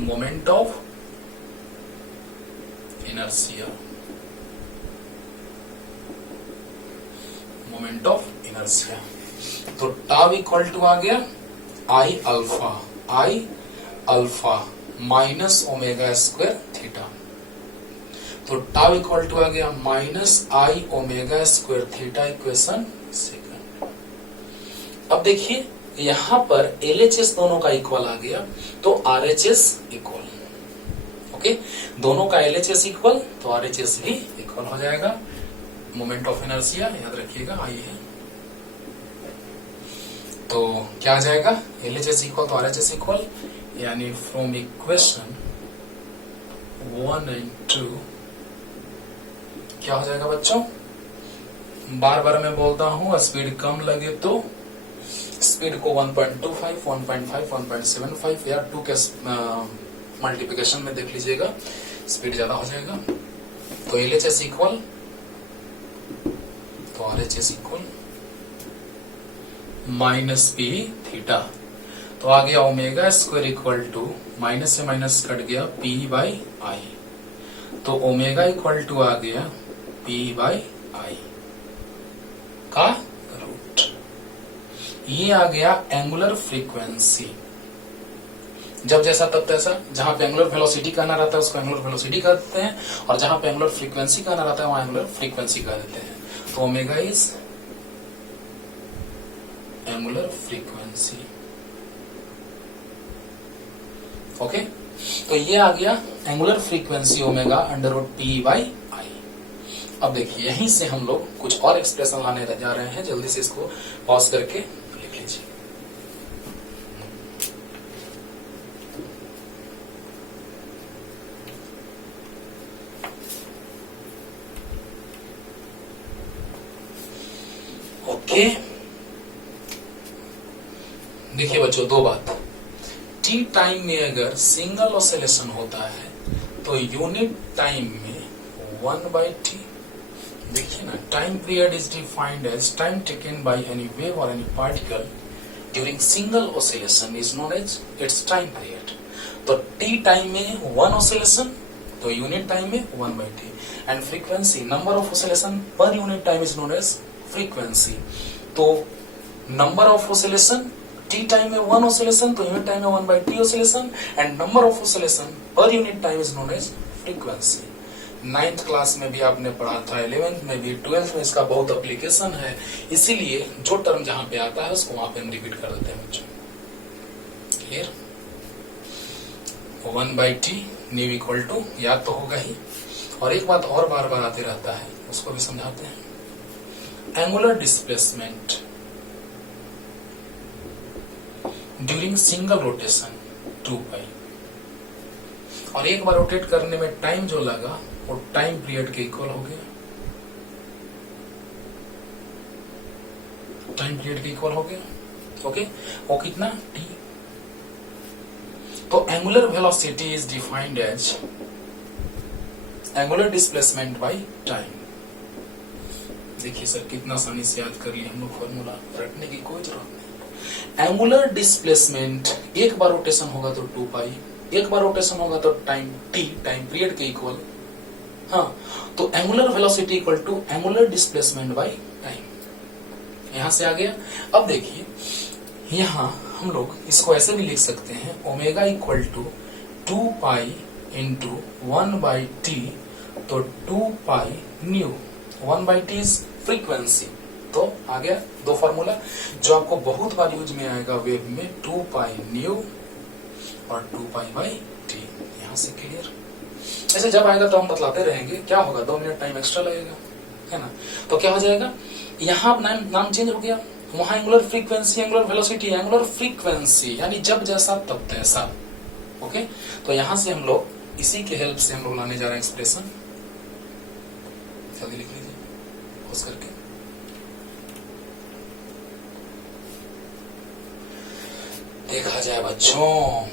moment of inertia, moment of inertia। तो tau equal to आ गया I alpha minus omega square theta, तो tau इक्वल टू आ गया minus I omega square theta, equation second. अब देखिए यहां पर LHS दोनों का इक्वल आ गया, तो RHS इक्वल। ओके, दोनों का LHS इक्वल तो RHS भी इक्वल हो जाएगा। मोमेंट ऑफ इनर्शिया याद रखिएगा आई है, तो क्या आ जाएगा, LHS equal to RHS equal, यानी फ्रॉम इक्वेशन 1 एंड 2 क्या हो जाएगा बच्चों, बार बार मैं बोलता हूं, स्पीड कम लगे तो स्पीड को 1.25, 1.5, 1.75 या 2 के मल्टीप्लिकेशन में देख लीजिएगा, स्पीड ज्यादा हो जाएगा। तो LHS equal to RHS equal minus P theta, तो आ गया omega square equal to, minus से माइनस कट गया, पी बाई आई, तो ओमेगा इक्वल टू आ गया P बाई आई का रूट। ये आ गया एंगुलर फ्रीक्वेंसी, जब जैसा तब तैसा। जहां पे एंगुलर वेलोसिटी कहना रहता है उसको एंगुलर वेलोसिटी कहते हैं, और जहां पे एंगुलर फ्रीक्वेंसी कहना रहता है वहां एंगुलर फ्रीक्वेंसी कह देते हैं। तो omega is angular frequency. Okay, तो ये आ गया angular frequency omega under root P by I. अब देखिए यहीं से हम लोग कुछ और एक्सप्रेशन लाने जा रहे हैं, जल्दी से इसको पॉज करके लिख लीजिए। ओके, देखिए बच्चों दो बात, टी टाइम में अगर सिंगल ऑसिलेशन होता है तो यूनिट टाइम में 1/t, देखिए ना, time period is defined as time taken by any wave और any particle during single oscillation is known as its time period. तो टी टाइम में 1 ऑसिलेशन तो यूनिट टाइम में 1/t, and frequency number of oscillation पर unit time is known as frequency. तो number of oscillation T time में 1 oscillation तो unit time में 1/t oscillation, and number of oscillation पर unit time is known as frequency. 9th class में भी आपने पढ़ा था, 11th में भी, 12th में इसका बहुत एप्लीकेशन है, इसीलिए जो टर्म जहां पे आता है उसको वहां पे हम रिपीट कर देते हैं बच्चों। Clear, 1/t new equal to याद तो होगा ही, और एक बात और बार बार आते रहता है उसको भी समझाते हैं, angular displacement during single rotation 2π, और एक बार रोटेट करने में टाइम जो लगा वो टाइम पीरियड के इक्वल हो गया, टाइम पीरियड के इक्वल हो गया। ओके, वो कितना t। तो angular velocity is defined as angular displacement by time. देखिए सर कितना आसानी से याद कर लिए हम लोग फॉर्मूला, रटने की कोई जरूरत नहीं। एंगुलर डिस्प्लेसमेंट एक बार रोटेशन होगा तो 2 पाई, एक बार रोटेशन होगा तो टाइम टी, टाइम पीरियड के इक्वल। हाँ, तो angular velocity equal to angular displacement by time. यहां से आ गया। अब देखिए यहां हम लोग इसको ऐसे भी लिख सकते हैं, omega equal to 2 pi into 1 by T, तो 2 pi nu, 1 by T is frequency. तो आ गया दो फॉर्मूला जो आपको बहुत बार यूज में आएगा वेव में, 2 पाई न्यू और 2 पाई बाई टी। यहां से क्लियर। ऐसे जब आएगा तो हम बतलाते रहेंगे, क्या होगा 2 मिनट टाइम एक्स्ट्रा लगेगा, है ना। तो क्या हो जाएगा, यहाँ नाम चेंज हो गया, वहां angular frequency, angular velocity, angular frequency यानी जब जैसा तब तैसा। ओके, तो यहां से हम लोग इसी के हेल्प से हम लोग लाने जा रहे हैं एक्सप्रेशन। जल्दी लिख लीजिए पॉज करके। देखा जाए बच्चों,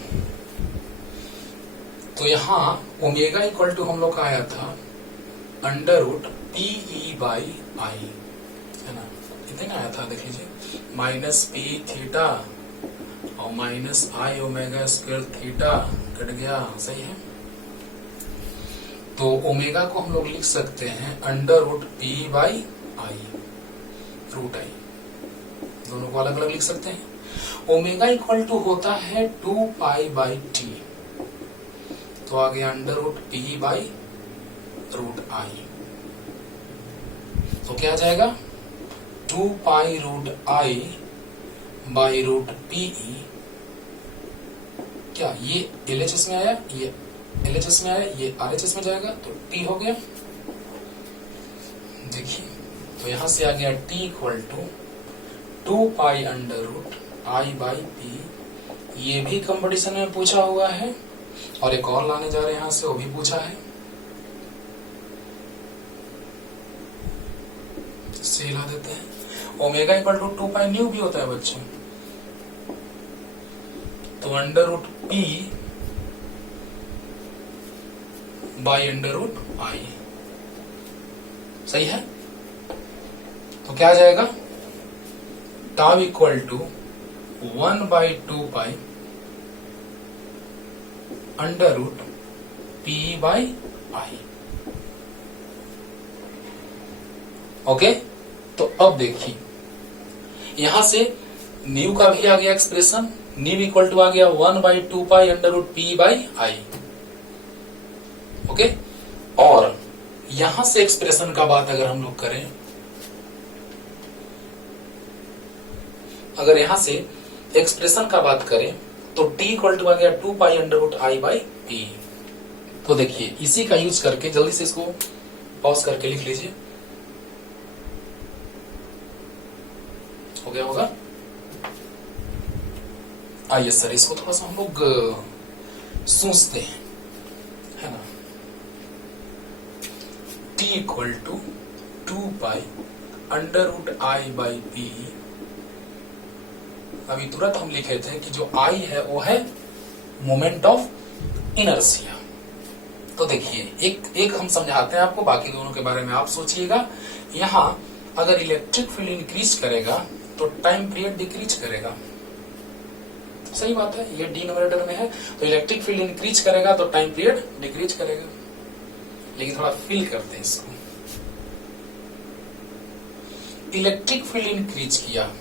तो यहां ओमेगा इक्वल टू हम लोग का आया था under root P by I, है ना, इतना आया था। देख लीजिए माइनस पी थीटा और minus I omega square theta cut गया, सही है। तो ओमेगा को हम लोग लिख सकते हैं under root P by I, root I, दोनों को अलग अलग लिख सकते हैं। ओमेगा इक्वल टू होता है 2 पाई बाई टी, तो आ गया under root P by root I. तो क्या आ जाएगा 2 pi root I by root P. क्या ये एलएचएस में आया, ये एलएचएस में आया, ये आरएचएस में जाएगा तो टी हो गया। देखिए तो यहां से आ गया T equal to 2 pi under root I by P. ये भी कंपटीशन में पूछा हुआ है और एक और लाने जा रहे हैं यहां से, वो भी पूछा है, इससे हिला देते हैं। Omega equal to 2 pi nu भी होता है बच्चों, तो under root P by under root I, सही है। तो क्या आ जाएगा tau equal to 1 by 2 pi under root P by I. Okay, तो अब देखिए यहां से न्यू का भी आ गया एक्सप्रेशन, न्यू इक्वल टू आ गया 1 by 2 pi under root P by I. Okay, और यहां से एक्सप्रेशन का बात अगर हम लोग करें, अगर यहां से एक्सप्रेशन का बात करें तो t इक्वल टू आ गया 2 pi under root I by P. तो देखिए इसी का यूज करके जल्दी से इसको पॉज करके लिख लीजिए, हो गया होगा। आइए सर इसको थोड़ा सा हम लोग सोचते हैं, है ना। t equal to 2 pi under root I by P. अभी तुरंत हम लिखे थे कि जो आई है वो है मोमेंट ऑफ इनर्शिया। तो देखिए एक हम समझाते हैं आपको, बाकी दोनों के बारे में आप सोचिएगा। यहां अगर इलेक्ट्रिक फील्ड इंक्रीज करेगा तो टाइम पीरियड डिक्रीज करेगा, सही बात है, ये डिनोमिनेटर में है। तो इलेक्ट्रिक फील्ड इंक्रीज करेगा तो टाइम पीरियड डिक्रीज करेगा। लेकिन थोड़ा फील करते हैं इसको। इलेक्ट्रिक फील्ड इंक्रीज किया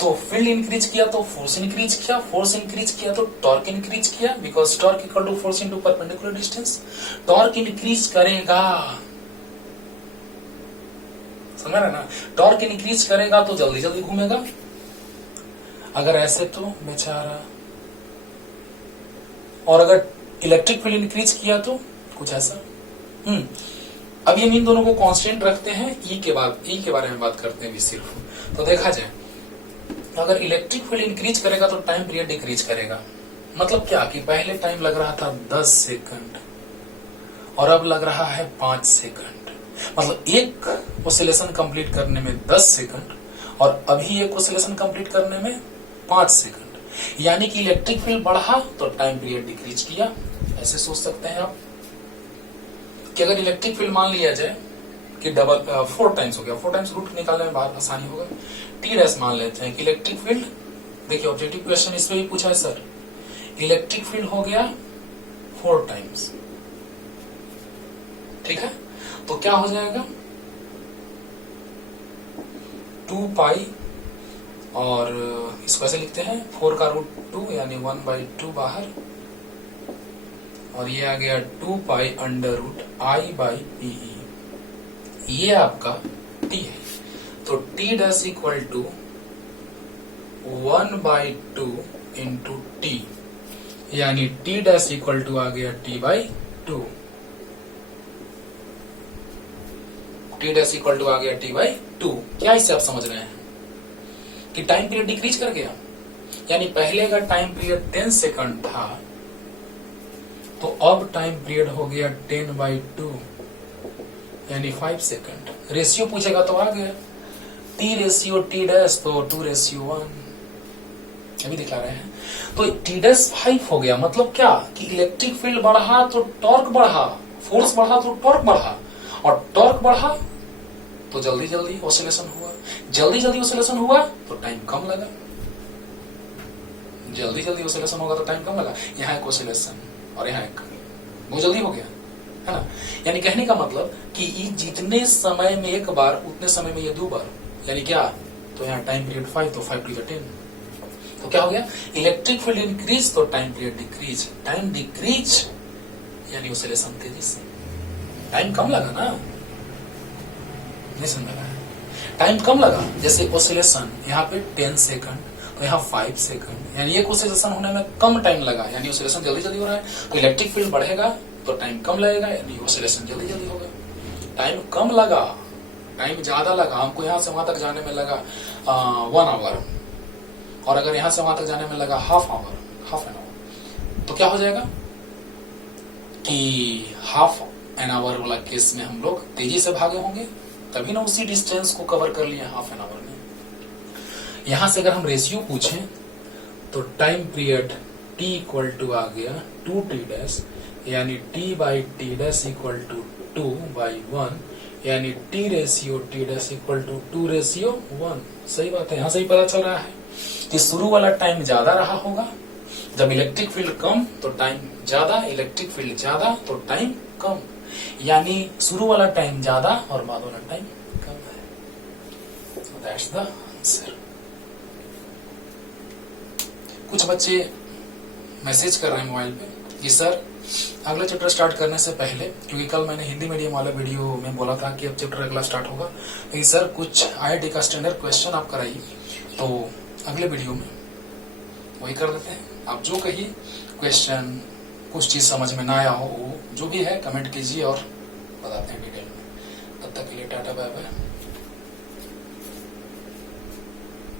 तो फील्ड इंक्रीज किया तो फोर्स इंक्रीज किया, फोर्स इंक्रीज किया तो टॉर्क इंक्रीज किया, because torque equal to force into perpendicular distance. Torque increase करेगा, समझ रहे ना, टॉर्क इंक्रीज करेगा तो जल्दी जल्दी घूमेगा। अगर ऐसे तो बेचारा, और अगर इलेक्ट्रिक फील्ड इंक्रीज किया तो कुछ ऐसा। अब ये इन दोनों को कांस्टेंट रखते हैं, ई के बारे में बात करते हैं भी सिर्फ। तो देखा जाए अगर इलेक्ट्रिक फील्ड इंक्रीज करेगा तो टाइम पीरियड डिक्रीज करेगा। मतलब क्या कि पहले टाइम लग रहा था 10 सेकंड और अब लग रहा है 5 सेकंड। मतलब एक ऑसिलेशन कंप्लीट करने में 10 सेकंड और अभी एक ऑसिलेशन कंप्लीट करने में 5 सेकंड। यानी कि इलेक्ट्रिक फील्ड बढ़ा तो टाइम पीरियड डिक्रीज किया। ऐसे सोच सकते हैं आप कि अगर इलेक्ट्रिक फील्ड मान लिया जाए कि डबल 4 टाइम्स हो गया, 4 टाइम्स रूट निकालने में बात आसानी होगा। टी डैश मान लेते हैं कि इलेक्ट्रिक फील्ड, देखिए ऑब्जेक्टिव क्वेश्चन इसमें भी पूछा है सर, इलेक्ट्रिक फील्ड हो गया 4 टाइम्स, ठीक है। तो क्या हो जाएगा 2 पाई, और इसको ऐसे लिखते हैं 4 का रूट 2 यानी 1/2 बाहर, और ये आ गया 2 पाई अंडर रूट I/PE, ये आपका टी है। तो T dash equal to 1/2 into T, यानी टी डैश इक्वल टू आ गया T/2, T dash equal to आ गया T/2। क्या इससे आप समझ रहे हैं कि टाइम पीरियड डिक्रीज कर गया, यानी पहले का टाइम पीरियड 10 सेकंड था, तो अब टाइम पीरियड हो गया 10/2 यानी 5 सेकंड। रेशियो पूछेगा तो आ गया टी रेशियो टी डैश, तो 2:1 अभी दिखा रहे हैं। तो टी डैश 5 हो गया, मतलब क्या कि इलेक्ट्रिक फील्ड बढ़ा तो टॉर्क बढ़ा, फोर्स बढ़ा तो टॉर्क बढ़ा, और टॉर्क बढ़ा तो जल्दी जल्दी ऑसिलेशन हुआ, जल्दी जल्दी ऑसिलेशन हुआ तो टाइम कम लगा, जल्दी जल्दी ऑसिलेशन होगा तो टाइम कम लगा। यहाँ एक ऑसिलेशन और यहाँ एक, बहुत जल्दी हो गया, है ना। यानी कहने का मतलब कि जितने समय में एक बार उतने समय में ये 2 बार, यानी क्या, तो यहाँ टाइम पीरियड 5, तो 5 to 10, तो क्या हो गया, इलेक्ट्रिक फील्ड इंक्रीज तो time period decrease, time decrease यानी ऑसिलेशन तेजी से, टाइम कम लगा ना, नहीं समझ लगा, टाइम कम लगा। जैसे ऑसिलेशन यहाँ पे 10 सेकंड, तो यहाँ 5 सेकंड, यानी एक ऑसिलेशन होने में कम टाइम लगा, यानी ऑसिलेशन जल्दी जल्दी हो रहा है। तो इलेक्ट्रिक फील्ड बढ़ेगा तो टाइम कम लगेगा, यानी ऑसिलेशन जल्दी जल्दी होगा। टाइम कम लगा, टाइम ज्यादा लगा, हमको यहाँ से वहां तक जाने में लगा 1 आवर, और अगर यहाँ से वहां तक जाने में लगा हाफ एन आवर, तो क्या हो जाएगा कि हाफ एन आवर वाला केस में हम लोग तेजी से भागे होंगे, तभी ना उसी डिस्टेंस को कवर कर लिया हाफ एन आवर में। यहां से अगर हम रेशियो पूछें तो time period t equal to आ गया 2t डैश, यानी t/t डैश इक्वल टू 2/1, यानी t ratio t dash equal to 2:1। सही बात है, यहां से ही पता चल रहा है कि शुरू वाला टाइम ज्यादा रहा होगा, जब इलेक्ट्रिक फील्ड कम तो टाइम ज्यादा, इलेक्ट्रिक फील्ड ज्यादा तो टाइम कम, यानी शुरू वाला टाइम ज्यादा और बाद वाला टाइम कम है। So that's the answer। कुछ बच्चे मैसेज कर रहे हैं मोबाइल पे कि सर अगला चैप्टर स्टार्ट करने से पहले, क्योंकि कल मैंने हिंदी मीडियम वाला वीडियो में बोला था कि अब चैप्टर अगला स्टार्ट होगा, लेकिन सर कुछ IIT का स्टैंडर्ड क्वेश्चन आप कराइए, तो अगले वीडियो में वही कर देते हैं। आप जो कहिए क्वेश्चन, कुछ चीज समझ में ना आया हो, वो जो भी है कमेंट कीजिए और बताते हैं डिटेल में। तब तक के लिए टाटा बाय बाय।